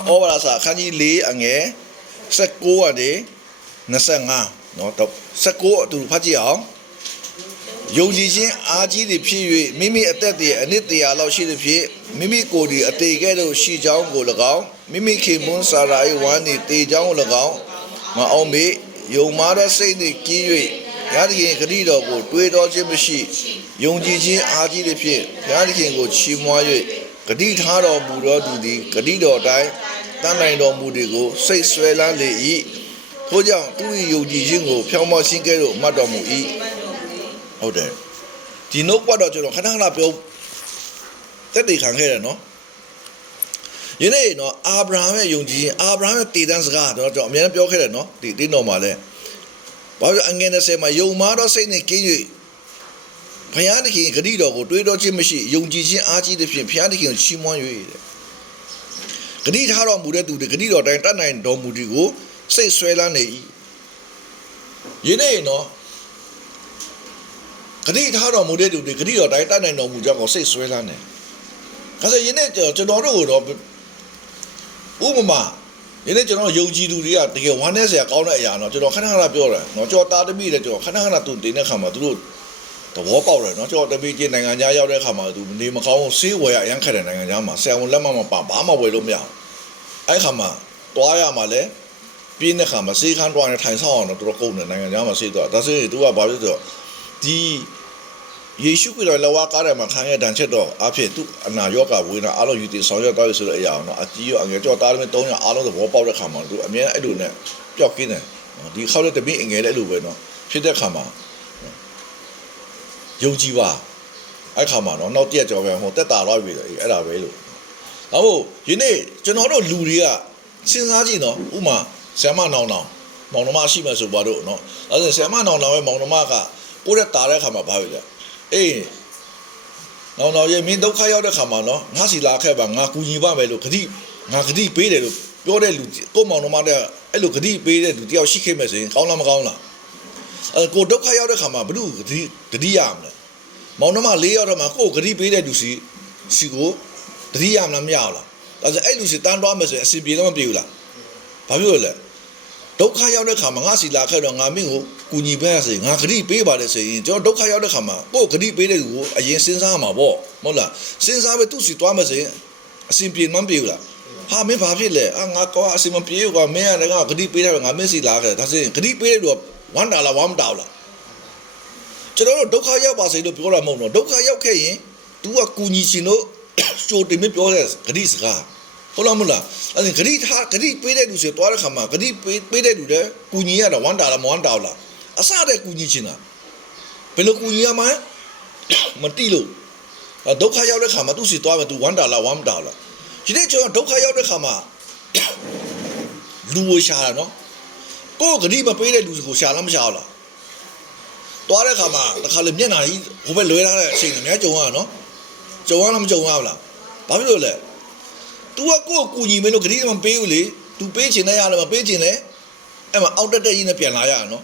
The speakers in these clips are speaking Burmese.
ဩဝါဒစာအခန်းကြီး4အငယ်19ကနေ25เนาะ19အတူဖတ်ကြည့်အောင်ယုံကြည်ခြင်းအားကြီးသည်ဖြစ်၍မိမိအသက်တည်းအနှစ်တရာလောက်ရှိသည်ဖြစ်မိမိကိုယ်ဒီအသေးကဲ့သို့ရှိကြောင်းကို၎င်းမိမိခင်မွန်းစာရာ၏ဝမ်းသည်တေကြောင်းကို၎င်းမအောင်မေယုံမာသောစိတ်နှင့်ကင်း၍ဘုရားသခင်ဂရုတော်ကိုတွေးတော်ခြင်းမရှိယုံကြည်ခြင်းအားကြီးသည်ဖြစ်ဘုရားသခင်ကိုချီးမွမ်း၍ဂတိထားတော်မူသောသူသည်ဂတိတော်တိုင်းတန်နိုင်တော်မူသည်ကိုစိတ်ဆွဲလန်းလေ၏ထို့ကြောင့်သူ၏ယုံကြည်ခြင်းကိုဖြောင်းမရှင်းကဲ့သို့မှတ်တော်မူ၏ဟုတ်တယ်ဒီနှုတ်ကတော့ကျွန်တော်ခဏခဏပြောတက်တည်ခံခဲ့တယ်နော်ယနေ့နော်အာဗြဟံရဲ့ယုံကြည်ခြင်းအာဗြဟံရဲ့တည်တံ့စကားတော့ကျွန်တော်အများကြီးပြောခဲ့တယ်နော်ဒီတင်းတော်မှာလဲဘာလို့အငယ်20မှာယုံမာသောစိတ်နဲ့ကင်း၍ဘုရားသခင်ဂတိတော်ကိုတွေးတော်ခြင်းမရှိယုံကြည်ခြင်းအားကြီးသဖြင့်ဘုရားသခင်ကိုချီးမွမ်း၍တဲ့ဂတိထားတော်မူတဲ့သူတွေဂတိတော်တိုင်းတတ်နိုင်တော်မူသည်ကိုစိတ်ဆွဲလန်းနေ၏ယနေ့နော်ဂတိထားတော်မူတဲ့သူတွေဂတိတော်တိုင်းတတ်နိုင်တော်မူကြောင်းကိုစိတ်ဆွဲလန်းနေဒါဆိုယနေ့ကျွန်တော်တို့ကိုတော့ဥပမာယနေ့ကျွန်တော်ယုံကြည်သူတွေကတကယ်ဝမ်းနည်းစရာကောင်းတဲ့အရာနော်ကျွန်တော်ခဏခဏပြောတယ်နော်ကျွန်တော်တာသမီတွေကျွန်တော်ခဏခဏသူတင်တဲ့ခါမှာသူတို့သဘောပေါက်တယ်နော်ကျွန်တော်တပည့်ချင်းနိုင်ငံခြားရောက်တဲ့ခါမှာသူနေမကောင်းဆေးဝယ်ရအရန်ခက်တဲ့နိုင်ငံခြားမှာဆရာဝန်လက်မပါဘာမှဝယ်လို့မရဘူးအဲ့ခါမှာတွားရမှာလဲပြင်းတဲ့ခါမှာဆေးခန်းတွားနေထိုင်ဆောင်အောင်တော့တော်ကုန်တယ်နိုင်ငံခြားမှာဆေးတွားဒါဆိုရင်သူကဘာဖြစ်ဆိုတော့ဒီယေရှုခရစ်တော်လက်ဝါးကားတယ်မှာခံရတန်ချက်တော့အဖြစ်သူအနာရောဂါဝေဒနာအားလုံးယူတည်ဆောင်ရွက်တော့ဆိုတဲ့အရာနော်အကြီးရောအငယ်ကြောတားတယ်300အားလုံးသဘောပေါက်တဲ့ခါမှာသူအမြဲအဲ့လိုနဲ့ပျောက်ကင်းတယ်ဒီခေါက်တဲ့တပည့်အငယ်လည်းအဲ့လိုပဲနော်ဖြစ်တဲ့ခါမှာယုံကြည်ပါအဲ့ခါမှာနော်နောက်တည့်ကြောပဲဟိုတက်တာတော့ပြီအဲ့ဒါပဲလို့ဟုတ်ဒီနေ့ကျွန်တော်တို့လူတွေကစဉ်းစားကြည့်နော်ဥမာဆ iam နောင်မောင်နှမရှိမှဆိုပါတော့နော်အဲ့ဒါဆ iam နောင်ပဲမောင်နှမကကိုယ့်ရဲ့တာတဲ့ခါမှာဘာဖြစ်လဲအေးနောင်ရဲ့မင်းဒုက္ခရောက်တဲ့ခါမှာနော်ငါစီလာခဲ့ပါငါကူညီပါမယ်လို့ငါဂတိပေးတယ်လို့ပြောတဲ့လူကိုမောင်နှမတဲ့အဲ့လိုဂတိပေးတဲ့လူတယောက်ရှိခဲ့မယ်ဆိုရင်ကောင်းလားမကောင်းလားကိုဒုက္ခရောက်တဲ့ခါမှာဘု ဂတိရမလဲမောင်နှမ၄ယောက်တော့မှကိုဂတိပေးတဲ့လူစီကိုဂတိရမလားမရဘူးလားဒါဆိုအဲ့လူစီတန်းသွားမယ်ဆိုရင်အစီပြေတော့မပြေဘူးလားဘာဖြစ်လို့လဲဒုက္ခရောက်တဲ့ခါမှာငါစီလာခဲ့တော့ငါမင်းကိုကူညီပေးရစေငါဂတိပေးပါလေဆိုရင်ကျွန်တော်ဒုက္ခရောက်တဲ့ခါမှာကိုဂတိပေးတဲ့လူကိုအရင်စဉ်းစားမှာပေါ့မဟုတ်လားစဉ်းစားပဲသူ့စီသွားမယ်ဆိုရင်အစီပြေမှမပြေဘူးလားဟာမင်းဘာဖြစ်လဲငါကောအစီမပြေဘူးကွာမင်းကလည်းဂတိပေးတယ်ငါမင်းစီလာခဲ့ဒါဆိုရင်ဂတိပေးတဲ့လူကဝမ်းတာလားဝမ်းမတာဘူးလားကျွန်တော်တို့ဒုက္ခရောက်ပါစေလို့ပြောတာမဟုတ်တော့ဒုက္ခရောက်ခဲ့ရင် तू ကကူညီချင်လို့ကြိုတင်မပြောတဲ့ဂတိစကားဟုတ်လားမဟုတ်လားအဲ့ဒီဂတိပေးတဲ့လူဆိုတော့တဲ့ခါမှာဂတိပေးတဲ့လူတွေကူညီရတာဝမ်းတာလားမဝမ်းတာလားအစတဲ့ကူညီချင်တာဘယ်လိုကူညီရမှာမတိလို့ဒုက္ခရောက်တဲ့ခါမှာသူစီသွားမယ် तू ဝမ်းတာလားဝမ်းမတာလားဒီနေ့ကျွန်တော်ဒုက္ခရောက်တဲ့ခါမှာလူဝရှာတာနော်ကိုဂတိမပေးတဲ့လူကိုရှာလားမရှာဘူးလားတွားတဲ့ခါမှာတခါလေမျက်နှာကြီးဟိုဘက်လွဲထားတဲ့အချိန်အများကြုံရနော်ကြုံရလားမကြုံရဘူးလားဘာဖြစ်လို့လဲ तू ကကိုကူညီမလို့ဂတိမပေးဘူးလေ तू ပေးချင်တဲ့ရတယ်မပေးချင်လဲအဲ့မှာအောက်တက်ကြီးနဲ့ပြန်လာရအောင်နော်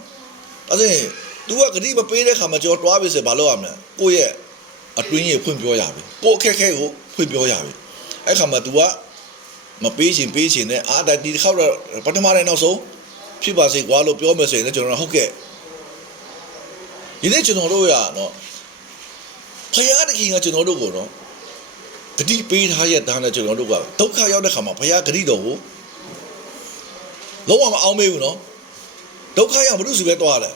ဒါဆိုရင် तू ကဂတိမပေးတဲ့ခါမှာကျွန်တော်တွားပြီဆိုဘာလုပ်ရမလဲကိုရဲ့အတွင်းကြီးဖွင့်ပြောရပြီကိုအခက်ခဲကိုဖွင့်ပြောရပြီအဲ့ခါမှာ तू ကမပေးချင်နဲ့အားတိုက်ဒီတစ်ခေါက်တော့ပထမနဲ့နောက်ဆုံးဖြစ်ပါစေကွာလို့ပြောမယ်ဆိုရင်လည်းကျွန်တော်ဟုတ်ကဲ့ဒီနေ့ကျွန်တော်တို့ရနော်ဖယားတခင်ကကျွန်တော်တို့ကိုနော်ဂတိပေးထားရတဲ့နဲ့ကျွန်တော်တို့ကဒုက္ခရောက်တဲ့ခါမှာဖယားဂတိတော်ကိုလုံးဝမအောင်မေးဘူးနော်ဒုက္ခရောက်ဘုရုစီပဲသွားတယ်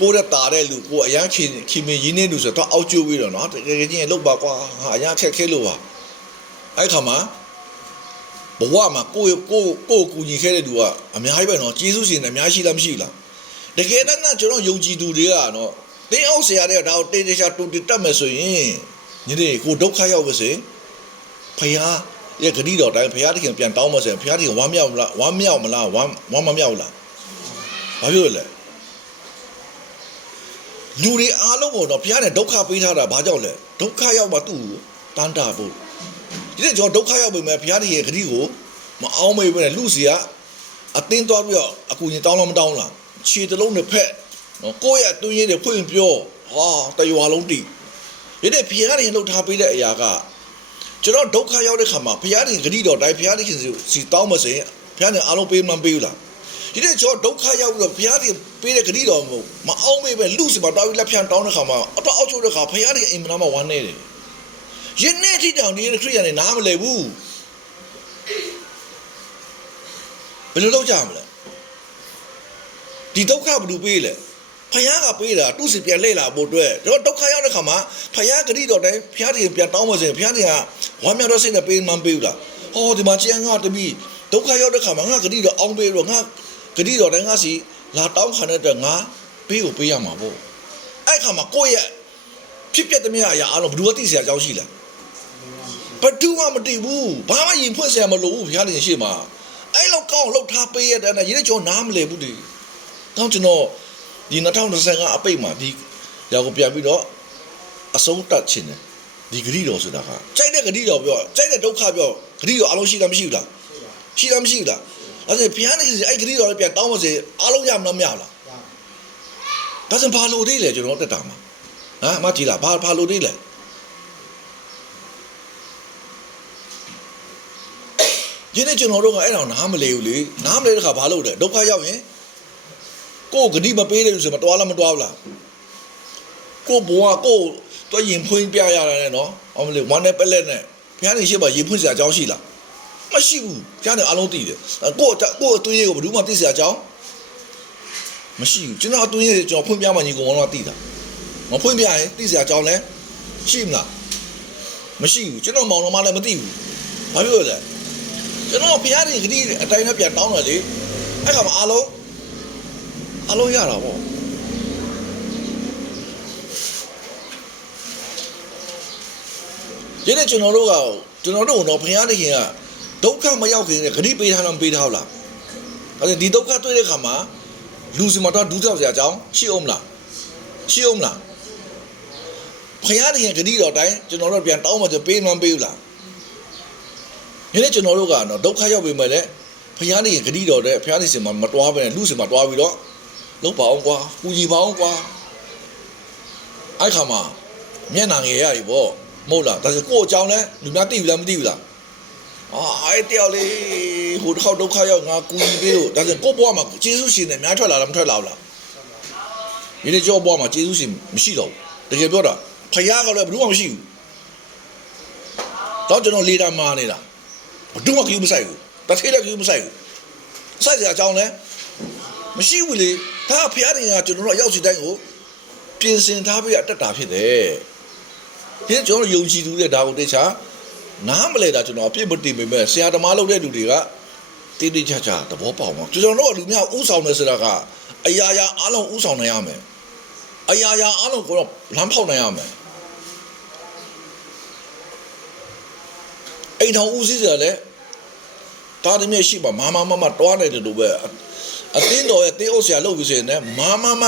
ကိုတဲ့တာတဲ့လူကိုအရန်ခင်မင်းရင်းနေလူဆိုတော့အောက်ကျိုးပြီးတော့နော်တကယ်ချင်းလောက်ပါကွာဟာအရန်ခက်ခဲလို့ပါအဲ့ခါမှာဘဝမှာကိုကူညီခဲ့တဲ့လူကအများကြီးပဲနော်ကျေးဇူးရှင်တယ်အများရှိလားမရှိလားတကယ်တမ်းကျွန်တော်ယုံကြည်သူတွေကနော်တင်းအောင်ဆရာတွေကဒါကိုတေးတေးချာတူတက်မယ်ဆိုရင်ညီလေးကိုဒုက္ခရောက်ပါစေဖယားရဲ့ဂတိတော်တိုင်းဖယားတခင်ပြန်တောင်းပါစေဖယားတခင်ဝမ်းမြောက်မလားဝမ်းမမြောက်ဘူးလားဘာဖြစ်လဲလူတွေအားလုံးကိုတော့ဖယားနဲ့ဒုက္ခပေးထားတာဘာကြောင့်လဲဒုက္ခရောက်မှသူ့ကိုတန်းတာဖို့ဒီနေ့ကျွန်တော်ဒုက္ခရောက်ပြီမဲ့ဖယားတခင်ရဲ့ဂတိကိုမအောင်မေးပဲလူစီကအတင်းသွားပြီးတော့အကူကြီးတောင်းလို့မတောင်းလားခြေတလုံးနဲ့ဖက်နော်ကိုယ့်ရဲ့အတွင်းရည်တွေဖွင့်ပြောဟာတရွာလုံးတိဒီနေ့ဖျားရင်လှုပ်ထားပေးတဲ့အရာက ကျွန်တော်ဒုက္ခရောက်တဲ့ခါမှာဘုရားရှင်ဂတိတော်တိုင်းဘုရားရှင်စီတောင်းမစင်ဘုရားရှင်အားလုံးပေးမှန်းပေးလားဒီနေ့ကျွန်တော်ဒုက္ခရောက်ပြီးတော့ဘုရားရှင်ပေးတဲ့ဂတိတော်ကိုမအောင်မေးပဲလူစီမှာတောင်းပြီးလက်ဖြန်တောင်းတဲ့ခါမှာအတော့အောက်ချုပ်တဲ့ခါဘုရားရှင်အိမ်မနာမှာဝမ်းနေတယ်ယနေ့ထိတောင်ဒီခရိယာနဲ့နားမလည်ဘူးဘယ်လိုလုပ်ကြမလဲဒီဒုက္ခဘယ်လိုပေးလဲဖယားကပေးတာသူ့စီပြန်လှည့်လာဖို့အတွက်တော့ဒုက္ခရောက်တဲ့ခါမှာဖယားဂတိတော်တိုင်းဖယားတွေပြန်တောင်းမစင်ဖယားတွေကဝမ်းမြောက်တဲ့စိတ်နဲ့ပေးမှန်းပေးလားဟောဒီမှာကျန်ငါတပည့်ဒုက္ခရောက်တဲ့ခါမှာငါဂတိတော်အောင်ပေးတော့ငါဂတိတော်တိုင်းငါစီလာတောင်းခံတဲ့အတွက်ငါပေးကိုပေးရမှာပေါ့အဲ့ခါမှာကိုယ့်ရဲ့ဖြစ်ပျက်သမျှအရာအားလုံးဘယ်သူကသိစရာအကြောင်းရှိလားဘယ်သူမှမသိဘူးဘာမှရင်ဖွင့်စရာမလိုဘူးဖယားတွေရှေ့မှာအဲ့လောက်ကောင်းလောက်ထားပေးရတဲ့နဲ့ရင်းကျွန်တော်နားမလည်ဘူးဒီတောင်းကျွန်တော်ဒီ2025အပိတ်မှာဒီရောက်ကိုပြန်ပြီးတော့အဆုံးတတ်ခြင်းတယ်ဒီဂရိတော်ဆိုတာကကြိုက်တဲ့ဂရိတော်ပြောကြိုက်တဲ့ဒုက္ခပြောဂရိတော်အလုံးရှိတာမရှိဘူးလားရှိတာမရှိဘူးလားအဲ့ဒါဘုရားနေစီအဲ့ဂရိတော်ပြန်တောင်းမစေအလုံးရမလားမရလားဒါဆိုဘာလို့သေးလဲကျွန်တော်တက်တာမှာဟမ်အမကြည့်လားဘာလို့သေးလဲဒီနေ့ကျွန်တော်တို့ကအဲ့တော့နားမလဲဘူးလေနားမလဲတဲ့ခါဘာလို့လဲဒုက္ခရောက်ရင်ကိုယ်ဂတိမပေးတယ်လို့ဆိုမတော်လားမတော်ဘူးလားကိုဘွားကိုတော့ရင်ဖွင့်ပြရတာနဲ့နော်အောင်မလို့ဝမ်းနဲ့ပက်လက်နဲ့ဘုရားနေရှိပါရင်ဖွင့်စရာအကြောင်းရှိလားမရှိဘူးဘုရားနေအလုံးသိတယ်ကိုအသွေးကိုဘယ်သူမှသိစရာအကြောင်းမရှိဘူးကျွန်တော်အသွေးရဲ့ကျွန်တော်ဖွင့်ပြမှညီကောင်တော့သိတာမဖွင့်ပြရင်သိစရာအကြောင်းလဲရှိမလားမရှိဘူးကျွန်တော်မောင်တော်မလည်းမသိဘူးဘာဖြစ်လို့လဲကျွန်တော်ဘုရားနေဂတိအတိုင်းနဲ့ပြန်တောင်းတယ်လေအဲ့ခါမှာအလုံးရတာပေါ့ဒီနေ့ကျွန်တော်တို့တော့ဘုရားတခင်ကဒုက္ခမရောက်ခင်နဲ့ဂတိပေးထားလားမပေးထားလားအဲ့ဒီဒုက္ခတွေ့တဲ့ခါမှာလူစီမတော့ဒူးထောက်စရာအကြောင်းရှိအောင်မလားရှိအောင်မလားဘုရားတခင်ဂတိတော်တိုင်းကျွန်တော်တို့ပြန်တောင်းမှဆိုပေးမှမပေးဘူးလားဒီနေ့ကျွန်တော်တို့ကတော့ဒုက္ခရောက်ပြီမဲ့လေဘုရားတခင်ဂတိတော်တဲ့ဘုရားတခင်မှာမတွားပဲလူစီမှာတွားပြီးတော့လုပ်ပါအောင်ကွာကူညီပါအောင်ကွာအဲ့ခါမှာမျက်နှာငယ်ရပြီပေါ့မဟုတ်လားဒါဆိုကိုယ့်အကြောင်းလဲလူများသိပြီလားမသိဘူးလားအဲ့တယောက်လေးဟိုတစ်ခေါက်ဒုက္ခရောက်ငါကူညီပေးလို့ဒါဆိုကိုယ့်ဘဝမှာကျေးဇူးရှင်တယ်များထွက်လာလားမထွက်လာဘူးလားဒီနေ့ကျော်ဘဝမှာကျေးဇူးရှင်မရှိတော့ဘူးတကယ်ပြောတာဖယားကလည်းဘယ်သူမှမရှိဘူးတော့ကျွန်တော်လေးတာမာနေတာဘယ်သူမှကြည့်မဆိုင်ဘူးတစ်ခေတ်လည်းကြည့်မဆိုင်ဘူးစိုက်စရာအကြောင်းလဲမရှိဘူးလေဒါဖယားတွေကကျွန်တော်တို့ရောက်စီတိုင်းကိုပြင်ဆင်ထားပြီးအတက်တာဖြစ်တယ်ဒီကျွန်တော်ယုံကြည်သူတဲ့ဒါကိုတေချာနားမလဲတာကျွန်တော်အပြစ်မတင်ပေမဲ့ဆရာသမားလုပ်တဲ့လူတွေကတိတိကျကျသဘောပေါက်မှာကျွန်တော်တို့လူမျိုးဥဆောင်နေဆိုတာကအရာရာအားလုံးဥဆောင်နိုင်ရမယ်အရာရာအားလုံးကိုတော့လမ်းဖောက်နိုင်ရမယ်အိမ်ထောင်ဦးစီးစရာလဲတားတည်းရှိပါမတွားနေတယ်လို့ပဲအတင်းတော်ရဲ့တင်းအုပ်ဆရာလုပ်ပြီးဆိုရင်လည်းမ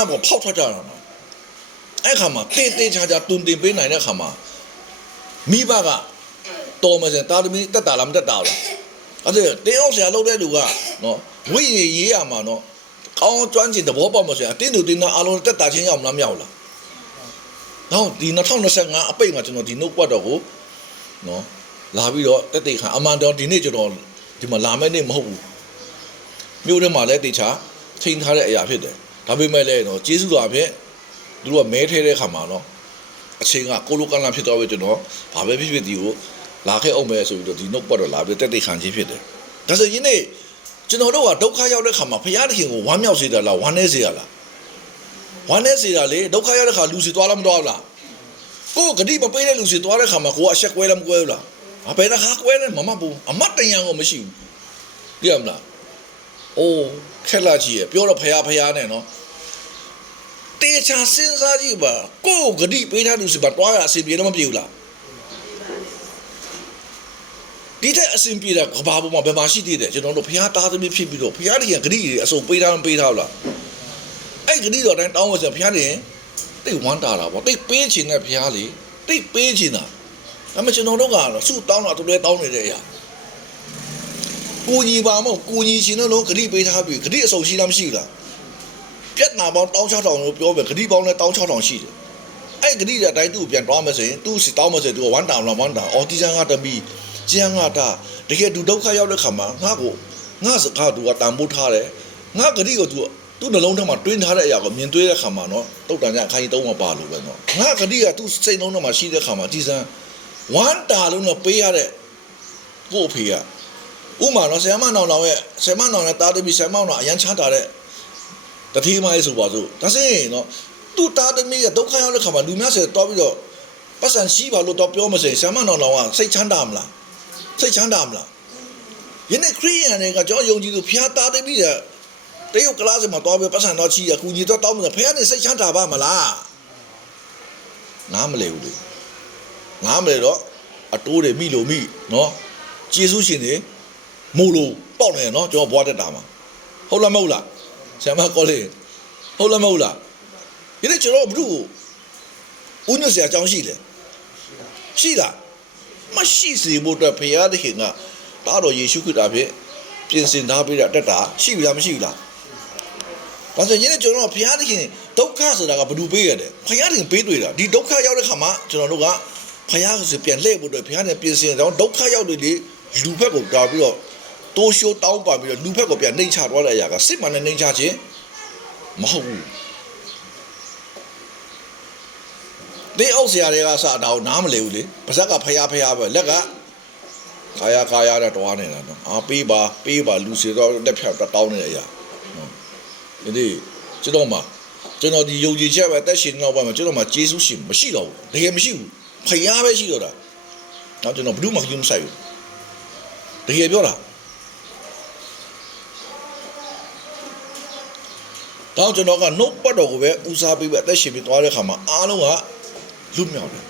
ပေါ်ဖောက်ထွက်ကြတာမှာအဲ့ခါမှာတေချာတွင်တင်ပေးနိုင်တဲ့ခါမှာမိဘကတော်မစင်တာသမီတက်တာလားမတက်တာလားအဲ့ဒါတင်းအောင်ဆရာလုပ်တဲ့လူကနော်ဝိရေးရမှာနော်ကောင်းကျွမ်းကျင်သဘောပေါက်မှဆိုရင်အတင်းသူတင်းသားအလုံးတက်တာချင်းရောက်မလားမရောက်လားတော့ဒီ2025အပိတ်မှာကျွန်တော်ဒီနှုတ်ပတ်တော်ကိုနော်လာပြီးတော့တက်တေခါအမှန်တော်ဒီနေ့ကျွန်တော်ဒီမှာလာမယ့်နေ့မဟုတ်ဘူးမြို့ထဲမှာလည်းတေချာချိန်ထားတဲ့အရာဖြစ်တယ်ဒါပေမဲ့လည်းနော်ကျေးဇူးတော်အဖြစ်သူတို့ကမဲထဲတဲ့ခါမှာနော်အချိန်ကကိုလိုကလန်ဖြစ်တော့ပဲကျွန်တော်ဘာပဲဖြစ်ဒီကိုလာခဲ့အောင်မယ်ဆိုပြီးတော့ဒီနှုတ်ပတ်တော့လာပြီးတက်တိတ်ခံခြင်းဖြစ်တယ်ဒါဆိုရင်နေ့ကျွန်တော်တို့ကဒုက္ခရောက်တဲ့ခါမှာဘုရားသခင်ကိုဝမ်းမြောက်စေတာလားဝမ်းနည်းစေရလားဝမ်းနည်းစေတာလေဒုက္ခရောက်တဲ့ခါလူစီသွားလားမသွားဘူးလားကိုယ်ဂတိမပေးတဲ့လူစီသွားတဲ့ခါမှာကိုကအဆက်ကွဲလားမကွဲဘူးလားဘယ်တစ်ခါကွဲလဲမမဘူးအမတ်တန်ရန်ကိုမရှိဘူးသိရမလားအိုးခက်လာကြီးရပြောတော့ဖယားနဲ့နော်တေချာစဉ်းစားကြည့်ပါကိုယ်ဂတိပေးတဲ့လူစီပါတွားရအစီပြေတော့မပြေဘူးလားဒီတဲ့အစဉ်ပြေတာကဘာပေါ်မှာဘယ်မှာရှိသေးတယ်ကျွန်တော်တို့ဘုရားတားသမီးဖြစ်ပြီးတော့ဘုရားတည်းကဂတိတွေအစုံပေးထားမပေးထားဘူးလားအဲ့ဂတိတော်တိုင်းတောင်းလို့ဆိုဘုရားတည်းတိတ်ဝမ်းတာတာပေါ့တိတ်ပေးချင်တဲ့ဘုရားလေတိတ်ပေးချင်တာဒါမှကျွန်တော်တို့ကတော့စုတောင်းတာတူလဲတောင်းနေတဲ့အရာကိုကြီးပါမို့ကိုကြီးရှင်တို့လုံးဂတိပေးထားပြီဂတိအစုံရှိလားမရှိဘူးလားပြက်နာပေါင်း16000လို့ပြောပဲဂတိပေါင်းလည်း16000ရှိတယ်အဲ့ အဲ့ဂတိတဲ့အတိုင်းသူ့ပြန်သွားမယ်ဆိုရင်သူ့စီတောင်းမယ်ဆိုရင်သူက1 down လား1 down အော်ဒီဇန်ကတမီကျန်းကတာတကယ်သူဒုက္ခရောက်တဲ့ခါမှာငါစကားသူကတန်ဖိုးထားတယ်ငါဂတိကိုသူ့နှလုံးထဲမှာတွင်းထားတဲ့အရာကိုမြင်တွေ့တဲ့ခါမှာနော်တုတ်တန်ကြအခါကြီး3မှာပါလို့ပဲနော်ငါဂတိကသူ့စိတ်လုံးထဲမှာရှိတဲ့ခါမှာကြည်စမ်း1 down လုံးတော့ပေးရတဲ့ကို့အဖေကဥမာနော်ဆရာမနောင်ရဲ့ဆရာမနောင်နဲ့တားတပြီးဆရာမနောင်အရန်ချတာတဲ့တတိမိုင်းဆိုပါစို့ဒါဆိုရင်နော်သူ့တားတမီးကဒုက္ခရောက်တဲ့ခါမှာလူများဆယ်တော့ပြီးတော့ပတ်စံရှိပါလို့တော့ပြောမစင်ဆရာမနောင်ကစိတ်ချမ်းသာမလားစိတ်ချမ်းသာမလားယနေ့ခရီးရန်တွေကကျွန်တော်ယုံကြည်သူဖျားတားတပြီးတဲ့တရုတ်ကလားစမှာတော့ပြီးပတ်စံတော့ချီရကူညီတော့တောင်းမလို့ဖះနဲ့စိတ်ချမ်းသာပါမလားနားမလဲဘူးလေနားမလဲတော့အတိုးတွေမိလို့မိနော်ကျေးဇူးရှင်တွေမို့လို့ပေါက်နေနော်ကျွန်တော်ဘွားတက်တာမှာဟုတ်လားမဟုတ်လားဆရာမကောလေးဟုတ်လားမဟုတ်လားဒီနေ့ကျွန်တော်ဘုရုဦးညွှန်ဆရာအကြောင်းရှိလေရှိလားမရှိစေဖို့အတွက်ဘုရားသခင်ကတာတော်ယေရှုခရစ်တော်ဖြင့်ပြင်ဆင်ထားပေးတဲ့တက်တာရှိပြီလားမရှိဘူးလားဒါဆိုရင်ကျွန်တော်ဘုရားသခင်ဒုက္ခဆိုတာကဘယ်သူပေးရတယ်ဘုရားသခင်ပေးတွေ့တာဒီဒုက္ခရောက်တဲ့ခါမှာကျွန်တော်တို့ကဘုရားကိုပြန်လှည့်ဖို့အတွက်ဘုရားနဲ့ပြင်ဆင်တော့ဒုက္ခရောက်တွေလေလူဘက်ကိုတာပြီးတော့တိုးရှိုးတောင်းပါပြီးတော့လူဘက်ကိုပြန်နှိမ့်ချသွားတဲ့အရာကစစ်မှန်တဲ့နှိမ့်ချခြင်းမဟုတ်ဘူးဒီအောက်ဆရာတွေကစတာကိုနားမလဲဘူးလေပါဇက်ကဖျားပဲလက်ကခါရတဲ့တွားနေတာနော်အာပေးပါလူစီတော့လက်ဖြတ်တောင်းနေတဲ့အရာနော်ဒီကျွန်တော်ဒီယုံကြည်ချက်ပဲအသက်ရှင်တော့ပါမှာကျွန်တော်မှာဂျေဆုရှင်မရှိတော့ဘူးတကယ်မရှိဘူးဖျားပဲရှိတော့တာနောက်ကျွန်တော်ဘယ်သူမှယူမဆိုင်ဘူးတကယ်ပြောတာတောင်းကျွန်တော်ကနှုတ်ပတ်တော်ကိုပဲဦးစားပေးပဲအသက်ရှင်ပြီးသွားတဲ့ခါမှာအားလုံးကလွတ်မြောက်တယ်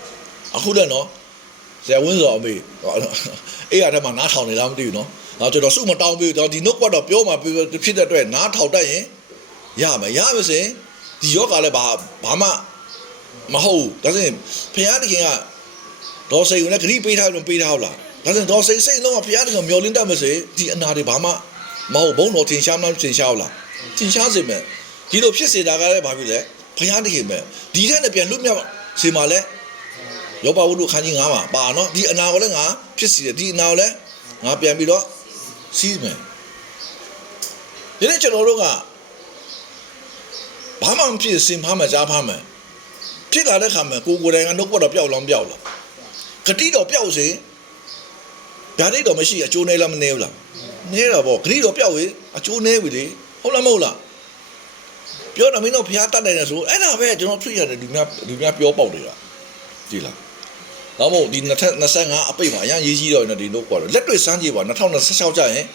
အခုလည်းနော်ဆရာဝင်းစောအမေအဲ့ရတဲ့မှာနားထောင်နေလားမသိဘူးနော်နောက်ကျွန်တော်စုမတောင်းပေးတော့ဒီနှုတ်ပတ်တော်ပြောမှဖြစ်တဲ့အတွက်နားထောင်တတ်ရင်ရမယ်စင်ဒီယောဂလည်းဘာမှမဟုတ်ဒါဆိုရင်ဘုရားသခင်ကဒေါ်စိန်ကိုလည်းဂရိပေးထားလို့ပေးထားဟုတ်လားဒါဆိုရင်ဒေါ်စိန်လုံးကဘုရားသခင်မျောလင်းတတ်မယ်ဆိုရင်ဒီအနာတွေဘာမှမဟုတ်ဘုံတော်ထင်ရှားမှထင်ရှားဟုတ်လားထင်ရှားစေမယ်ဒီလိုဖြစ်စေတာကလည်းဘာဖြစ်လဲဘုရားသခင်ပဲဒီထက်နဲ့ပြန်လွတ်မြောက်စေမှာလဲယောဘဝုဒ္ဓခန်းကြီး9မှာပါနော်ဒီအနာကိုလည်းငါဖြစ်စီတယ်ဒီအနာကိုလည်းငါပြန်ပြီးတော့စီးမယ်ဒီနေ့ကျွန်တော်တို့ကဘာမှမဖြစ်စင်ဖားမှကြားဖားမှဖြစ်လာတဲ့ခါမှာကိုယ်တိုင်ကနှုတ်ပတ်တော်ပျောက်လားဂတိတော်ပျောက်စေဒါတိတော်မရှိအကျိုးနေလားမနေဘူးလားနေတာပေါ့ဂတိတော်ပျောက်ရင်အကျိုးနေပြီလေဟုတ်လားမဟုတ်လားပြောတော့မင်းတို့ဘုရားတတ်တယ်ဆိုအဲ့ဒါပဲကျွန်တော်ဖြစ်ရတယ်လူများပြောပေါက်နေတာကြည်လားတော့မို့ဒီ2025အပိတ်မှာအရင်ရေးကြီးတော့နေဒီနှုတ်ပေါ်တော့လက်တွေ့စမ်းကြည့်ပါ2026ကျရင်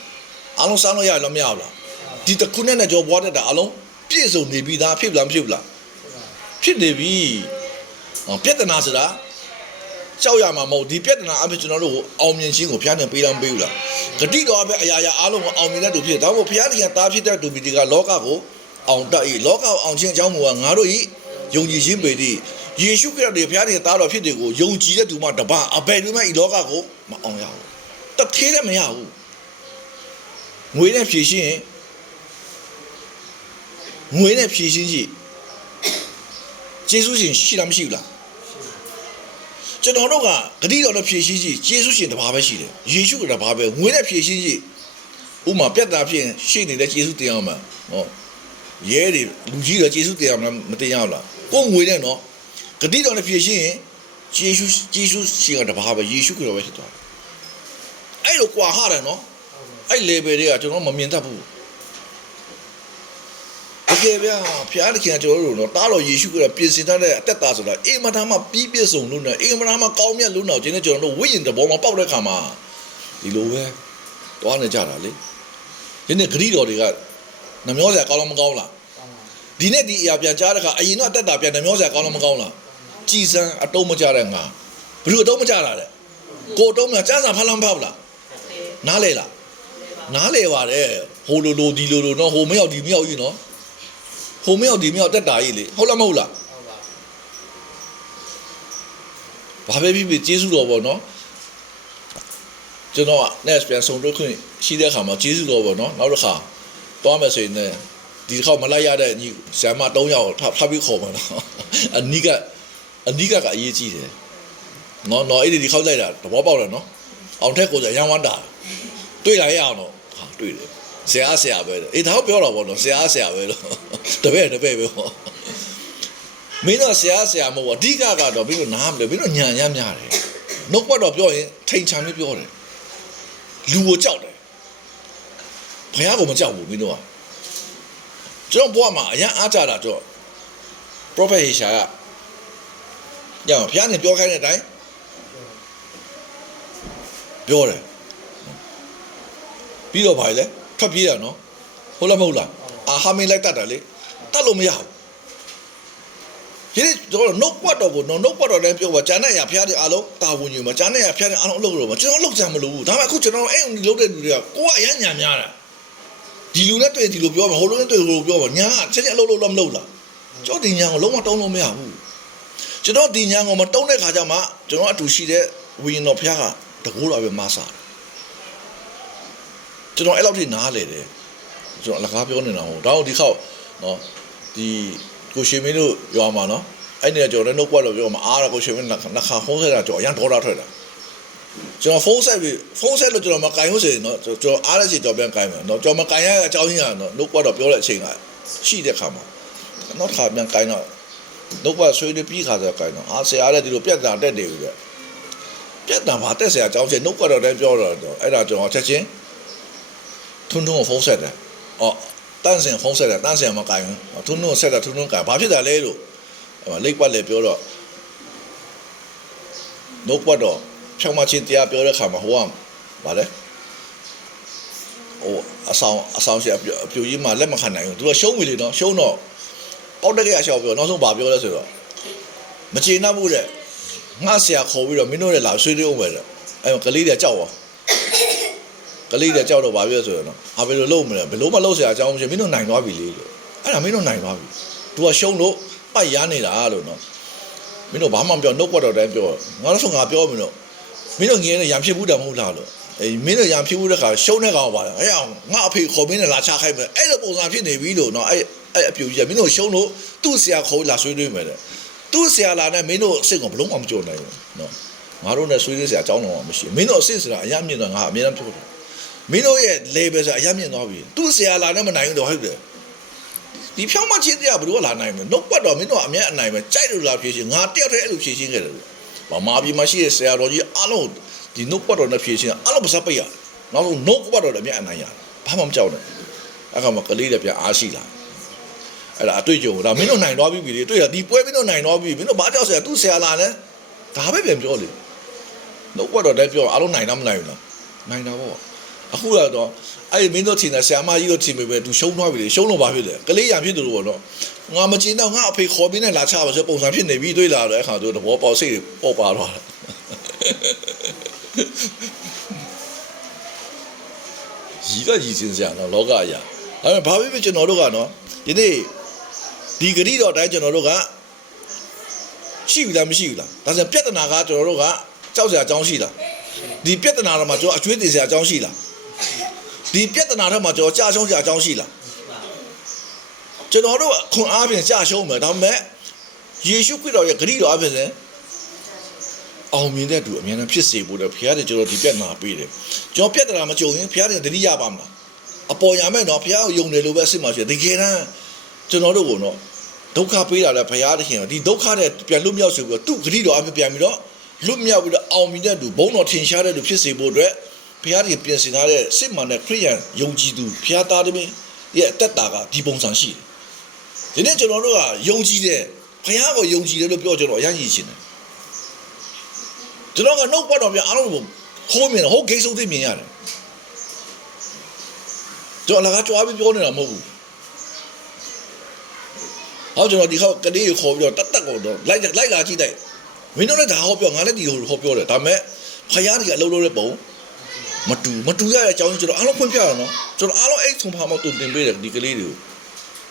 အားလုံးစမ်းလို့ရရလားမရဘူးလားဒီတစ်ခုနဲ့ကြောဘွားတက်တာအားလုံးပြည့်စုံနေပြီးသားဖြစ်လားမဖြစ်ဘူးလားဖြစ်နေပြီပြဿနာဆိုတာကြောက်ရမှာမဟုတ်ဒီပြဿနာအဖြစ်ကျွန်တော်တို့အောင်မြင်ခြင်းကိုဘုရားနဲ့ပေးတော့မပေးဘူးလားဂတိတော်အဖြစ်အရာရာအားလုံးကိုအောင်မြင်တဲ့သူဖြစ်ဒါမို့ဘုရားတရားတားဖြစ်တဲ့သူဒီကလောကကိုအောင်တတ်၏လောကကိုအောင်ခြင်းအကြောင်းမူကငါတို့ဤယုံကြည်ခြင်းပေသည်ယေရှုခရစ်တော်ဘုရားတရားတားတော်ဖြစ်တဲ့ကိုယုံကြည်တဲ့သူမှတပါအဘယ်သူမှဤလောကကိုမအောင်ရဘူးတသေးလည်းမရဘူးငွေနဲ့ဖြည့်ရှင်းကြည့်ကျေးဇူးရှင်ရှိလားမရှိဘူးလားကျွန်တော်တို့ကဂတိတော်နဲ့ဖြည့်ရှင်းကြည့်ကျေးဇူးရှင်တပါပဲရှိတယ်ယေရှုကတပါပဲငွေနဲ့ဖြည့်ရှင်းကြည့်ဥမာပြတ်တာဖြစ်ရင်ရှေ့နေတဲ့ကျေးဇူးတင်အောင်မှာနော်ရဲတွေလူကြီးတော့ကျေးဇူးတင်အောင်မတင်ရဘူးလားကိုငွေနဲ့နော်ဂတိတော်နဲ့ဖြည့်ရှင်းရင်ယေရှုရှင်ကတပါပဲယေရှုကတော့ပဲဖြစ်သွားတယ်အဲ့လိုကွာဟတယ်နော်အဲ့ level တွေကကျွန်တော်မမြင်တတ်ဘူးโอเคဗျာဖျားတခင်ကကျွန်တော်တို့နော်တားတော်ယေရှုကပြင်ဆင်ထားတဲ့အသက်တာဆိုတာအိမ်မသားမှာပြီးပြည့်စုံလို့နဲ့အိမ်မသားမှာကောင်းမြတ်လို့နောက်ကျွန်တော်တို့ဝိညာဉ်တဘောမှာပေါက်တဲ့ခါမှာဒီလိုပဲတွားနေကြတာလေဒီနေ့ဂရိတော်တွေကနှမျောစရာကောင်းလားမကောင်းလားဒီနေ့ဒီအရာပြန်ကြားတဲ့ခါအရင်တော့အသက်တာပြန်နှမျောစရာကောင်းလားမကောင်းလားကြည်စမ်းအတုံးမကြတဲ့ငါဘယ်လိုအတုံးမကြတာလဲကိုအတုံးမကြားစာဖတ်လားမဖတ်ဘူးလားနားလေလားနားလေပါတယ်ဟိုလိုဒီလိုနော်ဟိုမရောက်ဒီမရောက်ကြီးနော်ဟိုမရောက်ဒီမရောက်တက်တာကြီးလေဟုတ်လားမဟုတ်လားဘာပဲဖြစ်ဖြစ်ကျေးဇူးတော်ပေါ့နော်ကျွန်တော်က next ပြန်ဆုံးတော့ခွင့်ရှိတဲ့အခါမှာကျေးဇူးတော်ပေါ့နော်နောက်တစ်ခါသွားမယ်ဆိုရင်လည်းဒီတစ်ခါမလိုက်ရတဲ့ညီဆရာမ3ယောက်ထပ်ပြီးခေါ်မှာနော်အနီးက အနိကကအရေးကြီးတယ်နော်အဲ့ဒီခောက်လိုက်တာသဘောပေါက်တယ်နော်အောင်ထက်ကိုဆိုရန်ဝမ်းတာတွေ့လာရအောင်တော့ဟာတွေ့တယ်ဆရာပဲအေးဒါပြောတော့ဗောနော်ဆရာပဲလို့တပည့်ပဲဗောမင်းတို့ဆရာမဟုတ်ဘူးအဓိကကတော့မင်းတို့နားမလို့မင်းတို့ညာရမ်းများတယ်နှုတ်ဘတ်တော့ပြောရင်ထိန်ချံလေးပြောတယ်လူကိုကြောက်တယ်ဘုရားကိုမကြောက်ဘူးမင်းတို့ကကျွန်တော်ဘွားမှာအရန်အားကြတာကျွန်တော် prophet ဟေရှာကညဘုရားနဲ့ပြောခိုင်းတဲ့အတိုင်းပြောတယ်ပြီးတော့ဘာလဲထွက်ပြေးတာနော်ဟုတ်လားမဟုတ်လားအာဟာမင်းလိုက်တတ်တယ်လေတတ်လို့မရဘူးဒီတော့နှုတ်ပတ်တော်ကိုနှုတ်ပတ်တော်တိုင်းပြောပါဂျန်နဲ့ရဖျားတဲ့အားလုံးတာဝန်ယူမှာဂျန်နဲ့ရဖျားတဲ့အားလုံးအလုပ်လုပ်မှာကျွန်တော်အလုပ်ကြံမလို့ဘူးဒါပေမဲ့အခုကျွန်တော်အဲ့ဒီလုပ်တဲ့လူတွေကကိုကအရညာများတာဒီလူနဲ့တွေ့ဒီလိုပြောမှာဟိုလူနဲ့တွေ့ဟိုလိုပြောမှာညာကချက်ချက်အလုပ်လုပ်လို့မလုပ်လားကျွန်တော်ဒီညာကိုလုံးဝတုံးလို့မရဘူးကျွန်တော်ဒီညာကိုမတုံးတဲ့ခါကျမှကျွန်တော်အတူရှိတဲ့ဝိညာဉ်တော်ဖျားကတကူတော်ပဲမဆာကျွန်တော်အဲ့လောက်ထိနားလေတယ်ကျွန်တော်အလကားပြောနေတာဟုတ်ဒါတော့ဒီခေါက်နော်ဒီကိုရှင်မင်းတို့ရွာမှာနော်အဲ့ဒီကကျွန်တော်လည်းနှုတ်ပွက်လို့ပြောမှာအားရကိုရှင်မင်းနှခါဖုံးဆက်တာကျွန်တော်အရန်ဒေါ်တာထွက်တာကျွန်တော်ဖုံးဆက်လို့ကျွန်တော်မကင်ဘူးဆိုရင်နော်ကျွန်တော်အားရစီတော့ပြန်ကင်မယ်နော်ကျွန်တော်မကင်ရတဲ့အကြောင်းရင်းကနော်နှုတ်ပွက်တော့ပြောတဲ့အချိန်ကရှိတဲ့ခါမှာနောက်ခါပြန်ကင်တော့နှုတ်ပွက်ဆွေးနေပြီးခါဆိုကင်တော့အားဆရာလည်းဒီလိုပြက်တာတက်နေပြီပြက်တာဘာတက်ဆရာအကြောင်းချင်းနှုတ်ပွက်တော့လည်းပြောတော့အဲ့ဒါကျွန်တော်ချက်ချင်းထွန်းဖုံးဆက်တယ်အော်တန်းစင်ဖုံးဆက်တယ်တန်းစင်မကင်ဘူးထွန်းဆက်တာထွန်းကင်ဘာဖြစ်တာလဲလို့လိတ်ပတ်လေပြောတော့နှုတ်ပတ်တော့ဖြောင်းမချင်းတရားပြောတဲ့ခါမှာဟိုကဗါလဲဟိုအဆောင်ရှိအပြူကြီးမှလက်မခံနိုင်ဘူးသူကရှုံးပြီလေနော်ရှုံးတော့ပေါက်တက်ကရရှောက်ပြောနောက်ဆုံးဗာပြောလဲဆိုတော့မချေနှပ်ဘူးတဲ့ငါဆရာခေါ်ပြီးတော့မင်းတို့လည်းလာဆွေးနွေးအောင်ပဲတဲ့အဲ့ကလေးတွေကြောက်ရောကလေးတွေကြောက်တော့ဗာပြောဆိုတော့နော်ဘယ်လိုလုပ်မလဲဘယ်လိုမှလုပ်ဆရာအကြောင်းမရှိမင်းတို့နိုင်သွားပြီလေလို့အဲ့ဒါမင်းတို့နိုင်သွားပြီသူကရှုံးလို့ပိုက်ရနေတာလို့နော်မင်းတို့ဘာမှမပြောနှုတ်ပတ်တော်တိုင်းပြောငါတို့ဆိုငါပြောမင်းတို့မင်းတို့ငင်းနေရံဖြစ်ဘူးတယ်မဟုတ်လားလို့အေးမင်းတို့ရံဖြစ်ဘူးတဲ့ခါရှုံးတဲ့ကောင်ပါအဲ့အောင်ငါအဖေခေါ်မင်းနဲ့လာချခိုင်းမယ်အဲ့လိုပုံစံဖြစ်နေပြီလို့နော်အဲ့အပြူကြီးကမင်းတို့ရှုံးလို့သူ့ဆရာခေါ်လာဆွေးနွေးမယ်တဲ့သူ့ဆရာလာနဲ့မင်းတို့အစ်စ်ကဘလုံးမှမကြုံနိုင်ဘူးနော်ငါတို့နဲ့ဆွေးနွေးဆရာအကြောင်းတော့မရှိမင်းတို့အစ်စ်ဆိုတာအရမြင့်တော့ငါအမြဲတမ်းပြောတယ်မင်းတို့ရဲ့ level ဆိုတာအရမြင့်သွားပြီသူ့ဆရာလာနဲ့မနိုင်ဘူးတော့ဟုတ်တယ်ဒီဖြောင်းမချင်းတရားဘယ်လိုလာနိုင်မလဲနှုတ်ပတ်တော်မင်းတို့အမြဲအနိုင်ပဲကြိုက်လို့လာဖြည့်ရှင်းငါတယောက်တည်းအဲ့လိုဖြည့်ရှင်းခဲ့တယ်ဘာမာပြည်မှာရှိတဲ့ဆရာတော်ကြီးအားလုံးဒီနှုတ်ပတ်တော်နဲ့ဖြည့်ရှင်းအားလုံးပါစပ်ပိတ်ရနောက်ဆုံးနှုတ်ပတ်တော်လည်းအမြဲအနိုင်ရဘာမှမကြောက်နဲ့အခါမှာကလေးတွေပြန်အားရှိလာအဲ့ဒါအတွေ့အကြုံဒါမင်းတို့နိုင်သွားပြီလေတွေ့ရဒီပွဲမင်းတို့နိုင်သွားပြီမင်းတို့ဘာကြောက်ဆရာသူ့ဆရာလာလဲဒါပဲပြန်ပြောလေနှုတ်ပတ်တော်လည်းပြောအားလုံးနိုင်တာမနိုင်ဘူးလားနိုင်တာပေါ့အခုတော့အဲ့မင်းတို့ထင်တယ်ဆရာမကြီးတို့ထင်ပေမဲ့သူရှုံးသွားပြီလေရှုံးလို့ဘာဖြစ်လဲကလေးရံဖြစ်တယ်လို့ပေါ့နော်ငါမကျင်းတော့ငါအဖေခေါ်ပြီးနဲ့လာချပါဆိုပုံစံဖြစ်နေပြီတွေ့လာတော့အခါသူသဘောပေါက်စိတ်ပေါက်ပါတော့ကြီးကကြီးစင်စရာနော်လောကအရာဒါပေမဲ့ဘာဖြစ်ကျွန်တော်တို့ကနော်ဒီနေ့ဒီဂရီတော့တိုင်းကျွန်တော်တို့ကရှိပြီလားမရှိဘူးလားဒါဆိုပြဿနာကကျွန်တော်တို့ကကြောက်စရာအကြောင်းရှိလားဒီပြဿနာတော့မှကျွန်တော်အကျွေးတင်စရာအကြောင်းရှိလားဒီပြဿနာထဲမှာကျွန်တော်ကြာရှုံးစရာအကြောင်းရှိလားကျွန်တော်တို့ခွန်အားဖြင့်ကြာရှုံးမယ်ဒါပေမဲ့ယေရှုခရစ်တော်ရဲ့ဂရုတော်အဖြစ်စဉ်အောင်မြင်တဲ့သူအများနဲ့ဖြစ်စေဖို့တဲ့ဘုရားတည်းကျွန်တော်ဒီပြဿနာပေးတယ်ကျွန်တော်ပြဿနာမကြုံရင်ဘုရားတည်းတတိယပါမလားအပေါ်ရမယ်နော်ဘုရားကိုယုံတယ်လို့ပဲအစ်မရှိတကယ်တမ်းကျွန်တော်တို့ကိုနော်ဒုက္ခပေးတာလည်းဘုရားတခင်ဒီဒုက္ခတဲ့ပြန်လွတ်မြောက်စေဖို့သူဂရုတော်အဖြစ်ပြန်ပြီးတော့လွတ်မြောက်ပြီးတော့အောင်မြင်တဲ့သူဘုန်းတော်ထင်ရှားတဲ့သူဖြစ်စေဖို့အတွက်ဘုရားကြီးပြင်ဆင်ထားတဲ့စစ်မှန်တဲ့ခရိယန်ယုံကြည်သူဘုရားသားသမီးရဲ့အသက်တာကဒီပုံစံရှိတယ်ဒီနေ့ကျွန်တော်တို့ကယုံကြည်တယ်ဘုရားကိုယုံကြည်တယ်လို့ပြောကျွန်တော်အရင်ရည်ရှင်တယ်ကျွန်တော်ကနှုတ်ပတ်တော်ပြန်အားလုံးကိုခိုးမြင်တယ်ဟိုဂိတ်ဆုံးသိမြင်ရတယ်ကျွန်တော်လည်းကြွားပြီးပြောနေတာမဟုတ်ဘူးဟောကျွန်တော်ဒီခေါက်ကလေးကိုခေါ်ပြီးတော့တက်ကိုတော့လိုက်လာကြည့်လိုက်မင်းတို့လည်းဒါဟောပြောငါလည်းဒီဟောပြောတယ်ဒါပေမဲ့ဘုရားကြီးအလုပ်လုပ်တဲ့ပုံမတူရတဲ့အကြောင်းကျွန်တော်အားလုံးဖွင့်ပြရအောင်နော်ကျွန်တော်အားလုံးအဲ့ဆုံးဖာမောက်တူတင်ပေးတယ်ဒီကလေးတွေကို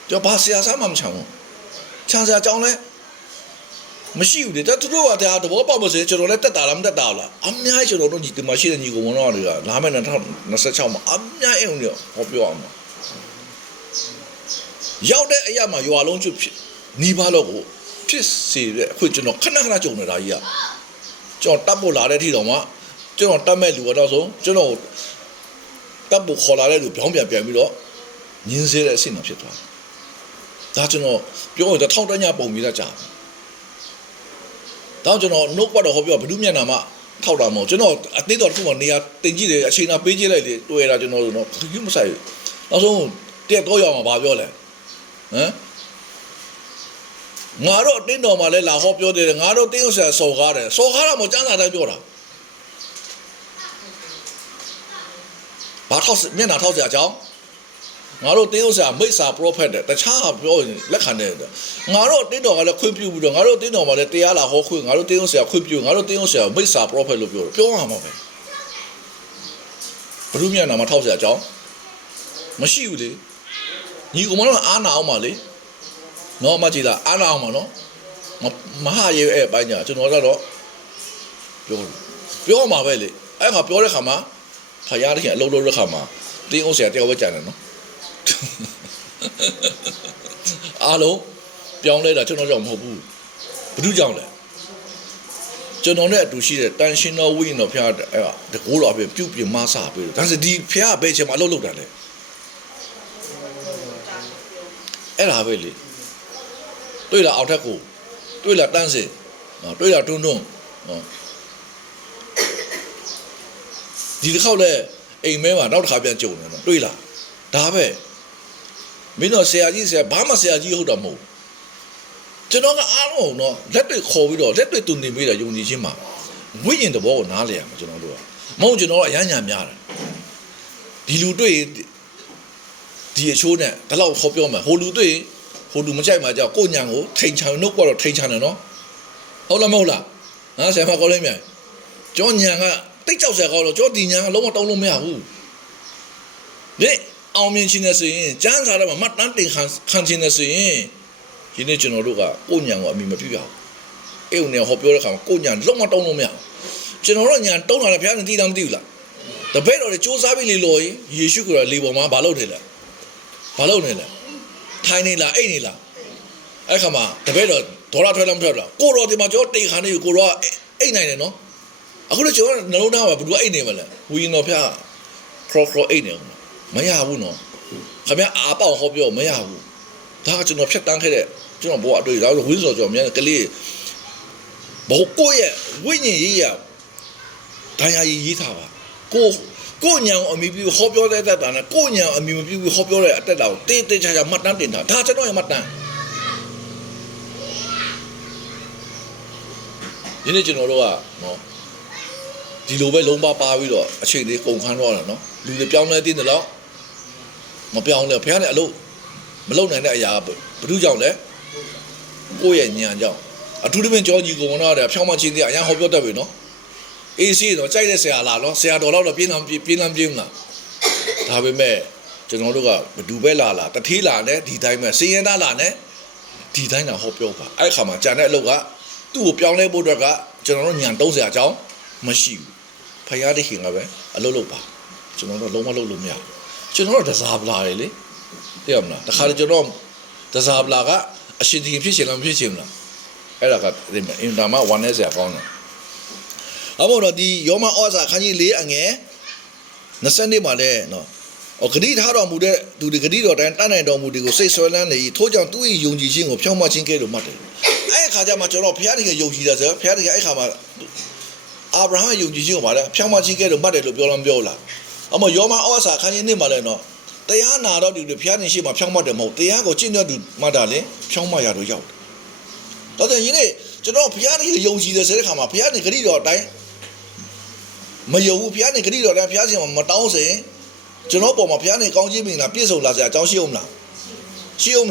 ကျွန်တော်ဘာဆရာစားမှမချမ်းဘူးချမ်းစရာအကြောင်းလဲမရှိဘူးလေဒါသူတို့ကတရားသဘောပေါက်မစေကျွန်တော်လည်းတက်တာလားမတက်တာလားအများကြီးကျွန်တော်တို့ညီဒီမှာရှိတဲ့ညီကိုဝန်တော်တွေကလာမယ့်2026မှာအများကြီးအောင်ရောဟောပြောအောင်ရောက်တဲ့အရာမှာရွာလုံးကျွတ်ဖြစ်နီးပါးလို့ကို ဖြစ်စေတဲ့အခုကျွန်တော်ခဏခဏကြုံနေတာကြီးอ่ะကျွန်တော်တတ်ဖို့လာတဲ့ထိတော့မှကျွန်တော်တတ်မဲ့လူတော့ဆိုကျွန်တော်တတ်ဖို့ခေါ်လာတဲ့လူပြောင်းပြန်ပြန်ပြီးတော့ညင်းစေတဲ့အဆင့်မှာဖြစ်သွားဒါကျွန်တော်ပြောရင်ထောက်တညပုံပြီးတော့ကြာတော့ကျွန်တော်နှုတ်ကတော့ဟောပြောဘဒုမျက်နှာမှာထောက်တာမဟုတ်ကျွန်တော်အသေးတော်တစ်ခုမှနေရာတင်ကြည့်တယ်အချိန်နာပေးကြည့်လိုက်လေတွေ့ရတာကျွန်တော်တို့ဘူးမဆိုင်နောက်ဆုံးတက်တော့ရောက်မှာဘာပြောလဲဟမ်ငါတို့အတင်းတော်မှာလဲလာဟောပြောတယ်ငါတို့တင်းဥစ္စာစော်ကားတယ်စော်ကားတာမဟုတ်ကျမ်းစာတိုင်းပြောတာဘာထောက်မျက်နှာထောက်စရာအကြောင်းငါတို့တင်းဥစ္စာမိစ္ဆာ prophet တဲ့တခြားပြောရင်လက်ခံတယ်ငါတို့တင်းတော်ကလည်းခွင့်ပြုပြီးတော့ငါတို့တင်းတော်မှာလည်းတရားလာဟောခွင့်ငါတို့တင်းဥစ္စာခွင့်ပြုငါတို့တင်းဥစ္စာမိစ္ဆာ prophet လို့ပြောမှာပဲဘုရုမျက်နှာမှာထောက်စရာအကြောင်းမရှိဘူးလေညီကောင်မတို့အားနာအောင်ပါလေနော်မကြည့်လားအားနာအောင်ပါနော်မဟာရဲ့အဲ့ပိုင်းညာကျွန်တော်ကတော့ပြောမှာပဲလေအဲ့ခါပြောတဲ့ခါမှာခရရတဲ့အလုပ်လုပ်တဲ့ခါမှာတင်းဥစ္စာတယောက်ပဲကြံတယ်နော်အားလုံးပြောင်းလဲတာကျွန်တော်ကြောင့်မဟုတ်ဘူးဘယ်သူကြောင့်လဲကျွန်တော်နဲ့အတူရှိတဲ့တန်ရှင်တော်ဝိညာဉ်တော်ဖျားအဲ့ဒါတကူတော်အပြင်ပြုတ်ပြင်မဆာပေးတယ်ဒါဆိုဒီဖျားဘယ်ချိန်မှာအလုပ်လုပ်တာလဲအဲ့ဒါပဲလေတွေ့လာအောက်ထက်ကိုတွေ့လာတန်းစင်တွေ့လာတွန်းတွန်းဒီတစ်ခေါက်လဲအိမ်မဲမှာနောက်တစ်ခါပြန်ကြုံတယ်နော်တွေ့လာဒါပဲမင်းတို့ဆရာကြီးဘာမှဆရာကြီးဟုတ်တာမဟုတ်ကျွန်တော်ကအားလုံးတော့လက်တွေခေါ်ပြီးတော့လက်တွေတုန်တင်ပေးတာယုံကြည်ခြင်းမှာဝိညာဉ်တဘောကိုနားလည်ရမှာကျွန်တော်တို့ကမဟုတ်ကျွန်တော်ကအရမ်းညာများတယ်ဒီလူတွေ့ဒီအချိုးနဲ့ဒီလောက်ခေါ်ပြောမှာဟိုလူတွေ့ဟိုလူမကြိုက်မှာကြောက်ကိုညံကိုထိန်ချံနှုတ်ကတော့ထိန်ချံတယ်နော်ဟုတ်လားမဟုတ်လားဆရာမကောင်းလိမ့်မယ်ကျောင်းညံကတိတ်ကြောက်စရာကောင်းတော့ကျောင်းဒီညံကလုံးဝတောင်းလို့မရဘူးဒီအောင်မြင်ခြင်းနဲ့ဆိုရင်ကျန်းစာတော့မှတ်တမ်းတင်ခံခြင်းနဲ့ဆိုရင်ဒီနေ့ကျွန်တော်တို့ကကိုညံကိုအမိမပြပြအောင်အဲ့ဦးနဲ့ဟောပြောတဲ့ခါမှာကိုညံလုံးဝတောင်းလို့မရဘူးကျွန်တော်တို့ညံတောင်းတာလည်းဘုရားနဲ့တည်တာမသိဘူးလားတပည့်တော်တွေစူးစမ်းပြီးလေလို့ယေရှုကလေပေါ်မှာဘာလုပ်နေလဲဘာလုပ်နေလဲထိုင်နေလားအိတ်နေလားအဲ့ခါမှာတပည့်တော်ဒေါ်လာထွက်လာမထွက်လားကိုတော်ဒီမှာကျွန်တော်တိတ်ခါနေကိုတော်ကအိတ်နိုင်တယ်နော်အခုလည်းကျွန်တော်နှလုံးသားမှာဘယ်သူအိတ်နေမလဲဝီနော်ဖျားခရောအိတ်နေမရဘူးနော်ခင်ဗျာအာပေါဟောပြောမရဘူးဒါကကျွန်တော်ဖြတ်တန်းခဲ့တဲ့ကျွန်တော်ဘောအတွေ့ဒါဆိုဝင်းစော်ကျွန်တော်မြန်ကလေးဘောကိုရဲ့ဝိညာဉ်ရေးရဒိုင်ယာရေးထားပါကိုညံအမိပြုဟောပြောတဲ့တက်တာနဲ့ကိုညံအမိမပြုဟောပြောတဲ့အတက်တာကိုတေးတေးချာချာမှတ်တမ်းတင်တာဒါကျွန်တော်ရဲ့မှတ်တမ်းဒီနေ့ကျွန်တော်တို့ကနော်ဒီလိုပဲလုံးပါပြီးတော့အချိန်လေးကုန်ခန်းတော့တာနော်လူတွေပြောင်းလဲတင်းတယ်လို့မပြောင်းလဲဖះနဲ့အလုပ်မလုပ်နိုင်တဲ့အရာဘယ်သူကြောင့်လဲကိုယ့်ရဲ့ညံကြောင့်အထူးသဖြင့်ကြောကြီးကုန်တော့တယ်ဖြောင်းမချင်းတွေအရင်ဟောပြောတတ်ပြီနော်အေးစီတော့ကြိုက်တဲ့ဆရာလားနော်ဆရာတော်တော့ပြင်းလာဒါပေမဲ့ကျွန်တော်တို့ကဘဒူပဲလာတထေးလာနဲ့ဒီတိုင်းပဲစည်ရင်သားလာနဲ့ဒီတိုင်းတာဟောပြောပါအဲ့ခါမှာဂျန်တဲ့အလုပ်ကသူ့ကိုပြောင်းလဲဖို့အတွက်ကကျွန်တော်တို့ညံ30အကြောင်းမရှိဘူးဖယားတခင်ကပဲအလုပ်လုပ်ပါကျွန်တော်တို့လုံးဝလုပ်လို့မရကျွန်တော်တို့ဒဇာပလာလေသိရမလားတခါတည်းကျွန်တော်ဒဇာပလာကအရှင်ဒီဖြစ်ရှင်လားမဖြစ်ရှင်လားအဲ့ဒါကအင်တာမဝမ်းနေစရာကောင်းတယ်အမေတို့ဒီယောမဩဇာခန်းကြီး4အငယ်20မှာလဲနော်ဂတိထားတော်မူတဲ့သူဒီဂတိတော်တိုင်းတတ်နိုင်တော်မူဒီကိုစိတ်ဆွဲလန်းနေထို့ကြောင့်သူ့၏ယုံကြည်ခြင်းကိုဖြောင့်မခြင်းကဲ့သို့မှတ်တယ်အဲ့ခါကျမှကျွန်တော်ဘုရားတကယ်ယုံကြည်တယ်ဆိုဘုရားတကယ်အဲ့ခါမှာအာဗြဟံယုံကြည်ခြင်းကိုဗါလဲဖြောင့်မခြင်းကဲ့သို့မှတ်တယ်လို့ပြောလားမပြောလားအမယောမဩဇာခန်းကြီး1မှာလဲနော်တရားနာတော့ဒီဘုရားရှင်ရှိမှဖြောင့်မတ်တယ်မဟုတ်တရားကိုကျင့်တဲ့သူမှတ်တာလေဖြောင့်မရတော့ရောက်တယ်တော်တယ်ယင်းနေ့ကျွန်တော်ဘုရားတကယ်ယုံကြည်တယ်ဆိုတဲ့ခါမှာဘုရားတကယ်ဂတိတော်တိုင်းမယုံဘူးဘုရားနဲ့ဂတိတော်တိုင်းဘုရားရှင်မတောင်းစင်ကျွန်တော်ပေါ်မှာဘုရားနဲ့ကောင်းချီးမင်္ဂလာပြည့်စုံလာစရာအကြောင်းရှိအောင်မလားမရှိဘူး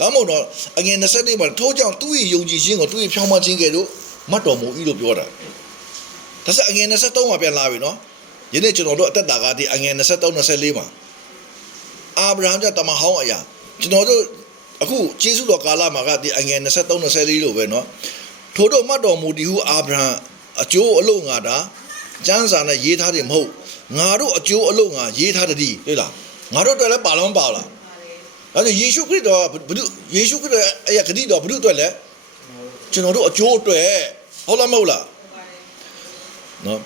ဒါမှမဟုတ်တော့အငယ်27မှာထိုးကြောင့်သူ့ရဲ့ယုံကြည်ခြင်းကိုသူ့ရဲ့ဖြောင်းမခြင်းကဲ့သို့မှတ်တော်မူ၏လို့ပြောတာဒါဆိုအငယ်23မှာပြန်လာပြီနော်ယနေ့ကျွန်တော်တို့အသက်တာကဒီအငယ်23 24မှာအာဗြဟံကတမဟောင်းအရာကျွန်တော်တို့အခုကျေးဇူးတော်ကာလမှာကဒီအငယ်23 24လို့ပဲနော်ထို့တော့မှတ်တော်မူသည်ဟုအာဗြဟံအကျိုးအလို့ငါတာကျမ်းစာနဲ့ရေးထားတယ်မဟုတ်ငါတို့အကျိုးအလို့ငါရေးထားတည်းတွေ့လားငါတို့တွေ့လဲပါလုံးပါလား ဒါယေရှုခရစ်တော်ဘုဒ္ဓယေရှုခရစ်တော်ရဲ့ဂတိတော်ဘုဒ္ဓအတွက်လဲကျွန်တော်တို့အကျိုးအတွက်ဟုတ်လားမဟုတ်လားနော်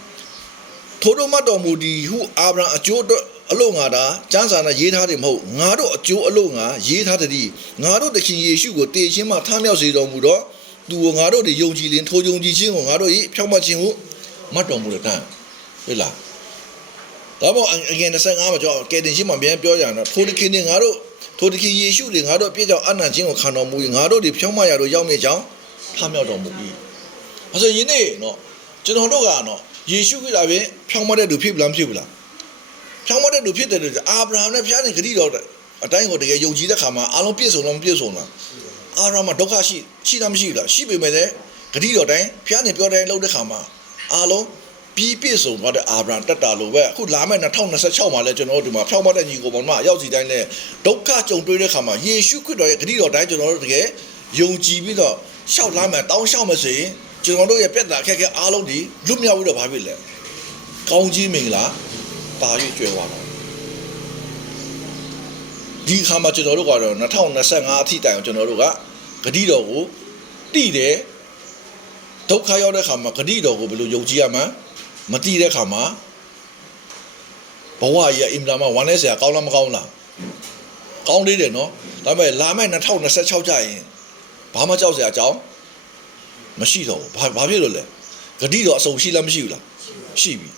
ထိုတို့မတ်တော်မူသည်ဟုအာဗြဟံအကျိုးအတွက်အလို့ငါတာကျမ်းစာနဲ့ရေးထားတယ်မဟုတ်ငါတို့အကျိုးအလို့ငါရေးထားသည်ငါတို့သခင်ယေရှုကိုတည်ခြင်းမှထမြောက်စေတော်မူတော့သူကိုငါတို့တွေယုံကြည်လင်ထိုယုံကြည်ခြင်းကိုငါတို့ဤဖြောင့်မတ်ခြင်းကိုမတ်တော်မူတဲ့တန်းဟုတ်လားဒါပေါ့အငယ်25မှာကျွန်တော်ကယ်တင်ခြင်းမှာပြန်ပြောကြတယ်ထိုသခင်နဲ့ငါတို့ထိုသခင်ယေရှုတွေငါတို့အပြည့်ကြောင့်အနံ့ခြင်းကိုခံတော်မူငါတို့တွေဖြောင့်မတ်ရတို့ရောက်နေကြောင်းထမြောက်တော်မူ၏အဲဆိုယနေ့နော်ကျွန်တော်တို့ကနော်ယေရှုခရစ်တော်ပြင်ဖြောင့်မတ်တဲ့သူဖြစ်လားမဖြစ်ဘူးလားဖြောင့်မတ်တဲ့သူဖြစ်တယ်လို့အာဗြဟံနဲ့ဘုရားရှင်ဂတိတော်အတိုင်းကိုတကယ်ယုံကြည်တဲ့ခါမှာအားလုံးပြည့်စုံလားမပြည့်စုံလားအာဗြဟံမှာဒုက္ခရှိတာမရှိဘူးလားရှိပေမဲ့လည်းဂတိတော်တိုင်းဘုရားရှင်ပြောတဲ့အလုပ်တဲ့ခါမှာအားလုံးပြည့်စုံသွားတဲ့အာဗြဟံတက်တာလို့ပဲအခုလာမယ့်2026မှာလဲကျွန်တော်တို့ဒီမှာဖြောင့်မတ်တဲ့ညီကိုပေါ်မှာရောက်စီတိုင်းလဲဒုက္ခကြုံတွေ့တဲ့ခါမှာယေရှုခရစ်တော်ရဲ့ဂတိတော်တိုင်းကျွန်တော်တို့တကယ်ယုံကြည်ပြီးတော့ရှောက်လာမယ်တောင်းလျှောက်မယ်ဆိုရင်ကျွန်တော်တို့ရဲ့ပြဿနာအခက်အခဲအားလုံးဒီလွတ်မြောက်ပြီးတော့ဘာဖြစ်လဲကောင်းကြီးမင်္ဂလာပါရွေ့ကျွဲသွားတော့ဒီခါမှာကျွန်တော်တို့ကတော့2025အထိတိုင်အောင်ကျွန်တော်တို့ကဂတိတော်ကိုတိတယ်ဒုက္ခရောက်တဲ့ခါမှာဂတိတော်ကိုဘယ်လိုယုံကြည်ရမှန်းမတိတဲ့ခါမှာဘဝကြီးအင်တာမှာဝမ်းနေစရာကောင်းလားမကောင်းလားကောင်းသေးတယ်နော်ဒါပေမဲ့လာမယ့်2026ကျရင်ဘာမှကြောက်စရာအကြောင်းမရှိတော့ဘူးဘာဖြစ်လို့လဲဂတိတော်အစုံရှိလားမရှိဘူးလားရှိပြီ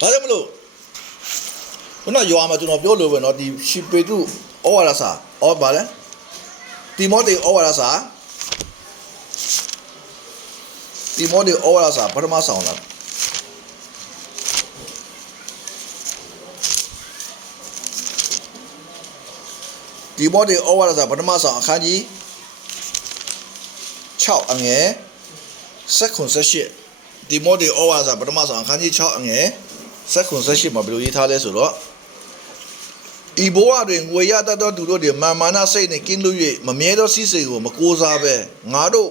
ဒါကြောင့်မလို့ခုနရွာမှာကျွန်တော်ပြောလို့ပဲเนาะဒီရှီပေတုဩဝါဒစာဗာလဲတိမောသေဩဝါဒစာတိမောသေဩဝါဒစာပထမဆောင်လားတိမောသေဩဝါဒစာပထမဆောင်အခန်းကြီး6အငယ်7-8တိမောသေဩဝါဒစာပထမဆောင်အခန်းကြီး6အငယ်7-8မှာဘယ်လိုရေးထားလဲဆိုတော့ဤဘဝတွင်ငွေရတတ်သောသူတို့သည်မာမာနစိတ်နှင့်ကင်းလွတ်၍မမြဲသောစိတ်ကိုမကိုးစားဘဲငါတို့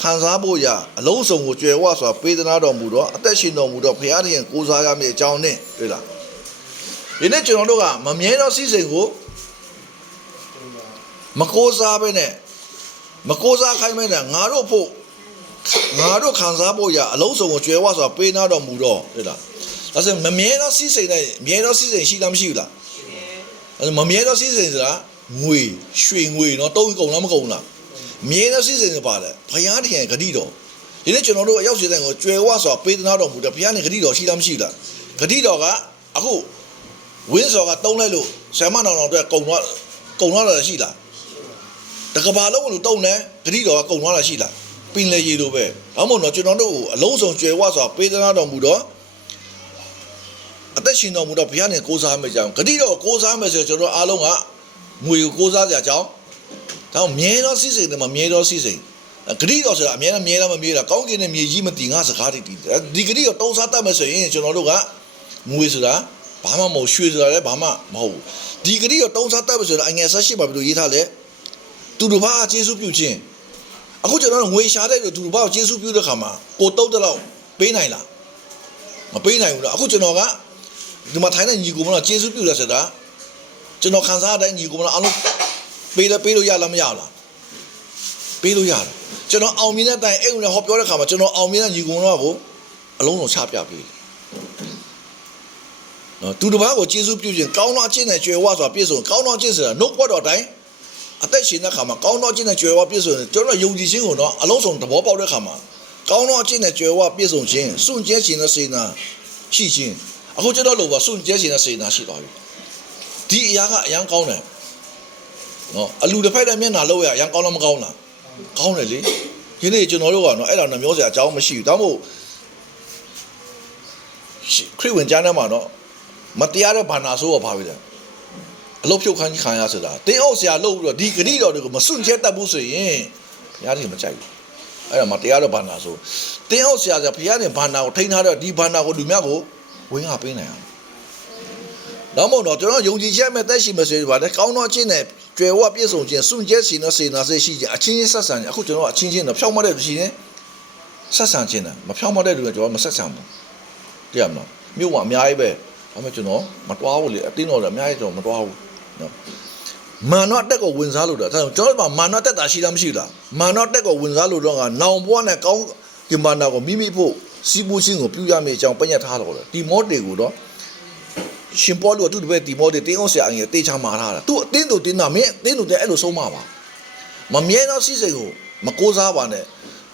ခံစားဖို့ရာအလုံးစုံကိုကြွယ်ဝစွာပေးသနာတော်မူသောအသက်ရှင်တော်မူသောဘုရားသခင်ကိုးစားရမည့်အကြောင်းနဲ့တွေ့လားဒီနေ့ကျွန်တော်တို့ကမမြဲသောစိတ်ကိုမကိုးစားဘဲနဲ့မကိုးစားခိုင်းမဲနဲ့ငါတို့ခံစားဖို့ရာအလုံးစုံကိုကြွယ်ဝစွာပေးနာတော်မူတော့တွေ့လားဒါဆိုမမြဲသောစိတ်နဲ့မြဲသောစိတ်ရှိလားမရှိဘူးလားမမြဲသောစိတ်ဆိုတာငွေရွှေငွေเนาะတုံးကုန်လားမကုန်လားမြဲသောစိတ်ဆိုပါတယ်ဘုရားသခင်ဂတိတော်ဒီနေ့ကျွန်တော်တို့အရောက်စီတဲ့ကိုကြွယ်ဝစွာပေးသနာတော်မူတယ်ဘုရားနဲ့ဂတိတော်ရှိလားမရှိလားဂတိတော်ကအခုဝင်းစော်ကတုံးလိုက်လို့ဆံမနောင်တော်အတွက်ကုန်သွားတာရှိလားတကဘာလုံးလို့တုံးတယ်ဂတိတော်ကကုန်သွားတာရှိလားပင်လေရေလိုပဲဘာမို့တော့ကျွန်တော်တို့အလုံးစုံကြွယ်ဝစွာပေးသနာတော်မူတော့အသက်ရှင်တော်မူတော့ဘုရားနဲ့ကိုးစားမယ်ကြောင်းဂတိတော်ကိုးစားမယ်ဆိုကျွန်တော်အားလုံးကငွေကိုကိုးစားကြကြောင်းဒါမြဲသောစိစိမ်တွေမှာမြဲသောစိစိမ်ဂတိတော်ဆိုတာအမြဲတမ်းမြဲလားမမြဲလားကောင်းကင်နဲ့မြေကြီးမတည်ငါစကားတွေတည်ဒီဂတိတော်တုံးစားတတ်မယ်ဆိုရင်ကျွန်တော်တို့ကငွေဆိုတာဘာမှမဟုတ်ရွှေဆိုတာလည်းဘာမှမဟုတ်ဘူးဒီဂတိတော်တုံးစားတတ်မယ်ဆိုတာအငယ်18မှာဘယ်လိုရေးထားလဲသူတို့ဘာကျေးဇူးပြုခြင်းအခုကျွန်တော်တို့ငွေရှာတဲ့သူတို့ဘာကိုကျေးဇူးပြုတဲ့ခါမှာကိုတုတ်တဲ့လောက်ပေးနိုင်လားမပေးနိုင်ဘူးလားအခုကျွန်တော်ကဒီမှာထိုင်းတဲ့ညီကိုမလားကျေးဇူးပြုတယ်ဆိုတာကျွန်တော်ခံစားတဲ့ညီကိုမလားအလုံးပေးလို့ရလားမရလားပေးလို့ရတယ်ကျွန်တော်အောင်မြင်တဲ့တိုင်အဲ့ဦးနဲ့ဟောပြောတဲ့ခါမှာကျွန်တော်အောင်မြင်တဲ့ညီကိုမလားကိုအလုံးစုံချပြပေးနော်သူတစ်ပါးကိုကျေးဇူးပြုခြင်းကောင်းသောအကျင့်နဲ့ကြွယ်ဝစွာပြည့်စုံကောင်းသောအကျင့်ဆိုတာနှုတ်ဘတ်တော်တိုင်းအသက်ရှင်တဲ့ခါမှာကောင်းသောအကျင့်နဲ့ကြွယ်ဝပြည့်စုံကျွန်တော်ယုံကြည်ခြင်းကိုတော့အလုံးစုံသဘောပေါက်တဲ့ခါမှာကောင်းသောအကျင့်နဲ့ကြွယ်ဝပြည့်စုံခြင်းစွန့်ကြဲခြင်းနဲ့စေနာရှိခြင်းအခုကျွန်တော်လို့ပါစွန့်ကြဲခြင်းနဲ့စေနာရှိသွားပြီဒီအရာကအရန်ကောင်းတယ်နော်အလူတစ်ဖက်တဲ့မျက်နှာလောက်ရအရန်ကောင်းလားမကောင်းလားကောင်းတယ်လေဒီနေ့ကျွန်တော်တို့ကနော်အဲ့ဒါနဲ့မျိုးစရာအကြောင်းမရှိဘူးဒါမှမဟုတ်ခရစ်ဝင်ကျမ်းထဲမှာနော်မတရားတဲ့ဘာနာဆိုးတော့ဘာပဲလဲအလုတ်ဖြုတ်ခန်းခံရဆိုတာတင်းအုပ်ဆရာလုပ်ပြီးတော့ဒီဂတိတော်တွေကိုမစွန့်ကြဲတတ်ဘူးဆိုရင်ဘုရားကြီးမကြိုက်ဘူးအဲ့ဒါမတရားတဲ့ဘာနာဆိုးတင်းအုပ်ဆရာဘုရားရှင်ဘာနာကိုထိန်းထားတော့ဒီဘာနာကိုလူများကိုဝင်ဟာပေးနိုင်အောင်တော့မဟုတ်တော့ကျွန်တော်ယုံကြည်ချက်မဲ့တက်ရှိမစေပါနဲ့ကောင်းသောအကျင့်နဲ့ကြွယ်ဝပြည့်စုံခြင်းစွန့်ကြဲစီနော်စေနာစိတ်ရှိခြင်းအချင်းချင်းဆက်ဆံခြင်းအခုကျွန်တော်အချင်းချင်းတော့ဖြောင်းမတဲ့လူရှိရင်ဆက်ဆံခြင်းတယ်မဖြောင်းမတဲ့လူကကျွန်တော်မဆက်ဆံဘူးသိရမလားမြို့မှာအများကြီးပဲဒါပေမဲ့ကျွန်တော်မတွားဘူးလေအတင်းတော်လည်းအများကြီးကျွန်တော်မတွားဘူးနော် မာနတက်ကိုဝင်စားလို့တာကျွန်တော်တို့မာနတက်တာရှိလားမရှိလားမာနတက်ကိုဝင်စားလို့တော့ကနောင်ဘွားနဲ့ကောင်းကင်ဘာနာကိုမိမိဖို့စီးပူးချင်းကိုပြုရမယ့်အကြောင်းပညတ်ထားတော့တယ်ဒီမောတေကိုတော့ရှင်ပေါ်လို့သူ့တပည့်ဒီမောတေတင်းအောင်ဆရာအငယ်တေးချမှာထားတာသူအတင်းတို့တင်းတာမင်းအတင်းတို့တဲ့အဲ့လိုဆုံးမပါမမြဲသောစီးစိမ်ကိုမကိုးစားပါနဲ့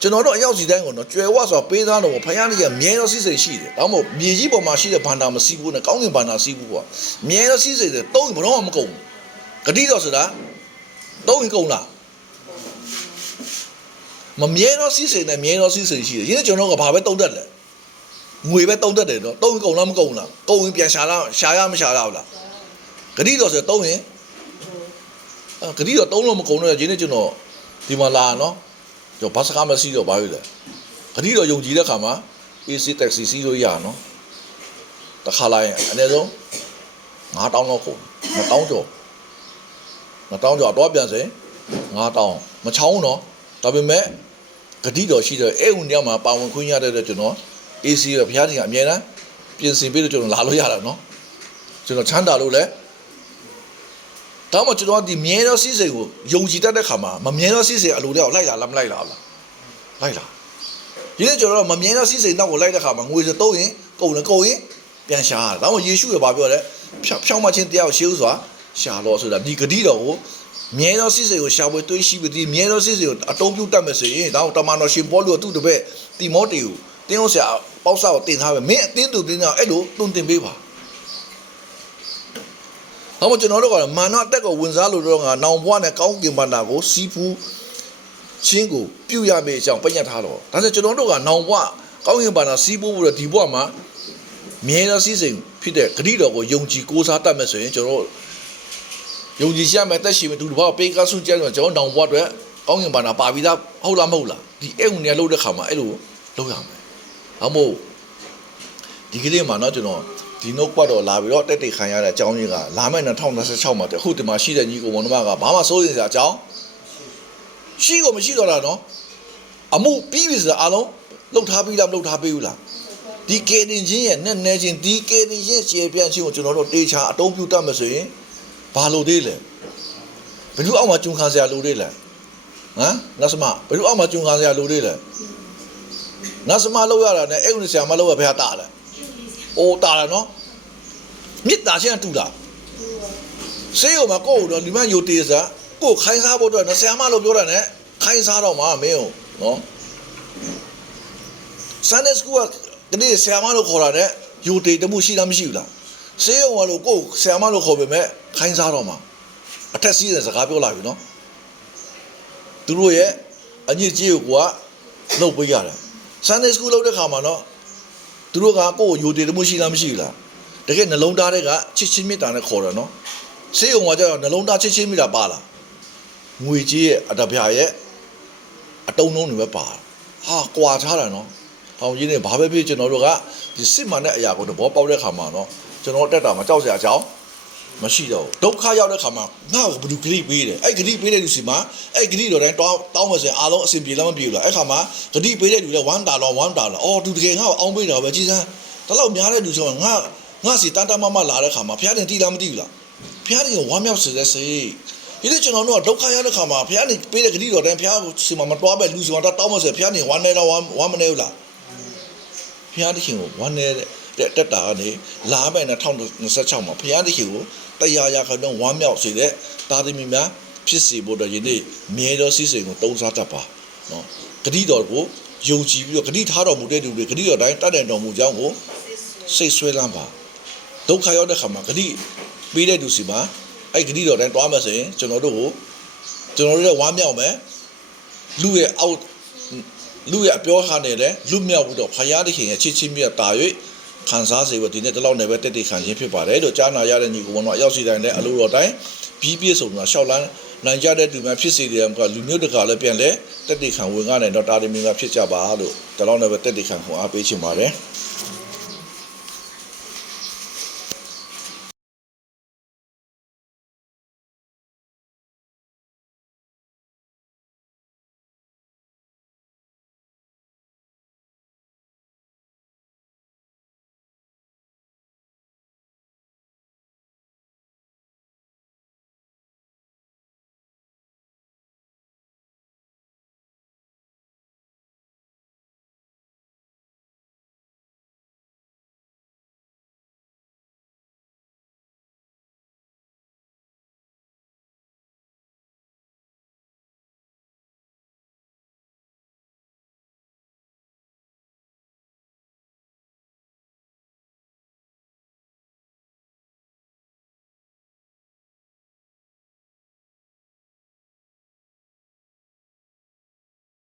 ကျွန်တော်တို့အရောက်စီတိုင်းကတော့ကျွယ်ဝဆိုပေးသားတော့ဖယားလေးကမြဲသောစီးစိမ်ရှိတယ်ဒါမှမဟုတ်မြေကြီးပေါ်မှာရှိတဲ့ဘန္တာမစီးဘူးနဲ့ကောင်းကင်ဘန္တာစီးဘူးပေါ့မြဲသောစီးစိမ်တွေတုံးဘတော့မကုန်ဂတိတော်ဆိုတာတုံးရင်ကုန်လားမမြဲသောစီးစိမ်နဲ့မြဲသောစီးစိမ်ရှိတယ်ရင်းကျွန်တော်ကဘာပဲတုံးတတ်လဲငွေပဲတုံးတတ်တယ်နော်တုံးရင်ကုန်လားမကုန်လားကုန်ရင်ပြန်ရှာရမရှာရဘူးလားဂတိတော်ဆိုတုံးရင်ဂတိတော်တုံးလို့မကုန်တော့ရင်းကျွန်တော်ဒီမှာလာနော်ကျွန်တော်ဘာစကားမရှိတော့ဘာလို့လဲဂတိတော်ယုံကြည်တဲ့ခါမှာ AC taxi စီးလို့ရနော်တစ်ခါလိုက်ရင်အနည်းဆုံး9000လောက်ကုန်1000ကျော်1000ကျော်တော့ပြန်စေ9000မချောင်းတော့ဒါပေမဲ့ဂတိတော်ရှိတယ်အဲ့ဦးညမှာပါဝင်ခွင့်ရတဲ့ကျွန်တော် AC ပဲဘုရားရှင်ကအမြဲတမ်းပြင်ဆင်ပြီးတော့ကျွန်တော်လာလို့ရတာနော်ကျွန်တော်ချမ်းသာလို့လဲတောင်းမကျွန်တော်ဒီမြဲသောစီးစိမ်ကိုယုံကြည်တတ်တဲ့ခါမှာမမြဲသောစီးစိမ်အလိုတော့လိုက်လာလားမလိုက်လာလားလိုက်လာဒီနေ့ကျွန်တော်မမြဲသောစီးစိမ်တော့ကိုလိုက်တဲ့ခါမှာငွေစတုံးရင်ကုန်ရင်ပြန်ရှာရတယ်ဒါမှယေရှုကဘာပြောလဲဖြောင်းမချင်းတရားကိုရှေးဥစွာရှာလို့ဆိုတာဒီဂတိတော်ကိုမြဲသောစီးစိမ်ကိုရှာဖွေတွေးရှိပြီးဒီမြဲသောစီးစိမ်ကိုအတုံးပြုတ်တတ်မယ်ဆိုရင်ဒါတော့တမန်တော်ရှင်ပေါလုကသူ့တပည့်တိမောသေကိုတင်းအောင်ဆရာပေါက်ဆောက်တင်ထားပဲမင်းအတင်းသူတင်းတော့အဲ့လိုတွင်တင်ပေးပါဟောမကျွန်တော်တို့ကမာနတက်ကိုဝင်စားလို့တော့ငါနောင်ဘွားနဲ့ကောင်းကင်ဘန္တာကိုစီးပူးချင်းကိုပြုတ်ရမယ့်အကြောင်းပညတ်ထားတော့ဒါဆိုကျွန်တော်တို့ကနောင်ဘွားကောင်းကင်ဘန္တာစီးပူးပြီးတော့ဒီဘွားမှာမြဲသောစီးစိမ်ဖြစ်တဲ့ဂတိတော်ကိုယုံကြည်ကိုးစားတတ်မယ်ဆိုရင်ကျွန်တော်ယုံကြည်ရမယ်တက်ရှိမယ်သူတို့ဘာပေးကားဆုကျဲတော့ကျွန်တော်နောင်ဘွားအတွက်ကောင်းကင်ဘန္တာပါပြီးသားဟုတ်လားမဟုတ်လားဒီအဲ့ဝင်နေလို့တဲ့ခါမှာအဲ့လိုလုပ်ရမယ်ဟောမို့ဒီကလေးမှာတော့ကျွန်တော်ဒီနှုတ်ကွက်တော့လာပြီးတော့တက်တိတ်ခံရတဲ့အကြောင်းကြီးကလာမယ့်2026မှာတခုဒီမှာရှိတဲ့ညီကိုမောင်တို့ကဘာမှစိုးရိမ်စရာအကြောင်းရှိကိုမရှိတော့တာနော်အမှုပြီးပြီဆိုတာအားလုံးလှုပ်ထားပြီးလားမလှုပ်ထားပြီးဘူးလားဒီကေတင်ချင်းရဲ့နဲ့နဲချင်းဒီကေတင်ချင်းခြေပြန့်ချင်းကိုကျွန်တော်တို့တေချာအတုံးပြုတ်တတ်မှဆိုရင်ဘာလို့သေးလဲဘယ်လိုအောက်မှာကျုံခံစရာလိုသေးလဲဟမ်နတ်စမဘယ်လိုအောက်မှာကျုံခံစရာလိုသေးလဲနတ်စမလောက်ရတာနဲ့အဲ့ဦးဆရာမလောက်ရဘယ်ဟာတာလဲအိုးတာလားနော်မြစ်တာချင်းတူတာဆေးရုံမှာကိုယ့်တော့ဒီမှာယိုတေးစားကိုခိုင်းစားဖို့တော့ဆရာမလို့ပြောတာနဲ့ခိုင်းစားတော့မှာမင်းနော် Sunday school ကဒီဆရာမလို့ခေါ်တာနဲ့ယိုတေးတမှုရှိလားမရှိဘူးလားဆေးရုံကလို့ကိုဆရာမလို့ခေါ်ပေမဲ့ခိုင်းစားတော့မှာအထက်စီးတဲ့စကားပြောလာပြီနော်သူတို့ရဲ့အညစ်အကြေးကိုကလှုပ်ပေးရတယ် Sunday school လုပ်တဲ့ခါမှာနော်သူတို့ကကိုယ်ယိုတည်မှုရှိလားမရှိဘူးလားတကယ်နှလုံးသားတွေကချစ်ချင်းမေတ္တာနဲ့ခေါ်တယ်နော်ဆေးရုံကကျတော့နှလုံးသားချစ်ချင်းမေတ္တာပါလားငွေကြီးရဲ့အတပြားရဲ့အတုံးလုံးတွေပဲပါဟာကွာထားတာနော်ဟောင်းကြီးနေဘာပဲဖြစ်ကျွန်တော်တို့ကဒီစစ်မှန်တဲ့အရာကိုသဘောပေါက်တဲ့ခါမှာနော်ကျွန်တော်တက်တာမကြောက်စရာအကြောင်းမရှိတော့ဘူးဒုက္ခရောက်တဲ့ခါမှာငါ့ကိုဘယ်သူဂရိပေးတယ်အဲ့ဂရိပေးတဲ့လူစီမှာအဲ့ဂရိတော်တိုင်းတောင်းမစင်အားလုံးအစဉ်ပြေလားမပြေဘူးလားအဲ့ခါမှာဂရိပေးတဲ့လူလည်း1$အော်သူတကယ်ငါ့ကိုအောင်းပေးတာပဲကြည်စမ်းဒါတော့များတဲ့လူဆိုတော့ငါစီတန်တမမလာတဲ့ခါမှာဖျားတင်တီးလားမတီးဘူးလားဖျားတင်ကဝမ်းမြောက်စေတဲ့စိတ်ဒီလိုကျွန်တော်တို့ကဒုက္ခရောက်တဲ့ခါမှာဖျားတင်ပေးတဲ့ဂရိတော်တိုင်းဖျားစီမှာမတွားပဲလူစီမှာတောင်းမစင်ဖျားတင်ဝမ်းနေတော့ဝမ်းမနေဘူးလားဖျားတင်ကိုဝမ်းနေတဲ့တက်တာကနေလာမယ့်2026မှာဖျားတင်ကိုတရားရခဏဝမ်းမြောက်စေတဲ့တာသမီများဖြစ်စေဖို့တော့ယနေ့မြဲသောစီးစိမ်ကိုတုံးစားတတ်ပါနော်ဂတိတော်ကိုယုံကြည်ပြီးတော့ဂတိထားတော်မူတဲ့သူတွေဂတိတော်တိုင်းတတ်တယ်တော်မူကြောင်းကိုစိတ်ဆွဲလန်းပါဒုက္ခရောက်တဲ့ခါမှာဂတိပေးတဲ့သူစီမှာအဲ့ဂတိတော်တိုင်းတွားမယ်ဆိုရင်ကျွန်တော်တို့ရဲ့ဝမ်းမြောက်မယ်လူရဲ့အပြောခါနေတယ်လူမြောက်ပြီးတော့ဖယားသခင်ရဲ့ချစ်ချင်းမြတ်တာ၍ခံစားစေဖို့ဒီနေ့တလောက်နဲ့ပဲတက်ခံခြင်းဖြစ်ပါတယ်လို့ကြားနာရတဲ့ညီကောင်တို့အရောက်စီတိုင်းလည်းအလိုတော်တိုင်းပြီးပြည့်စုံတာရှောက်လန်းနိုင်ကြတဲ့သူများဖြစ်စေတယ်ကလူမျိုးတကာလည်းပြန်လဲတက်ခံဝင်ကားနိုင်တော့တာသမီများဖြစ်ကြပါလို့တလောက်နဲ့ပဲတက်ခံခွန်အားပေးချင်ပါတယ်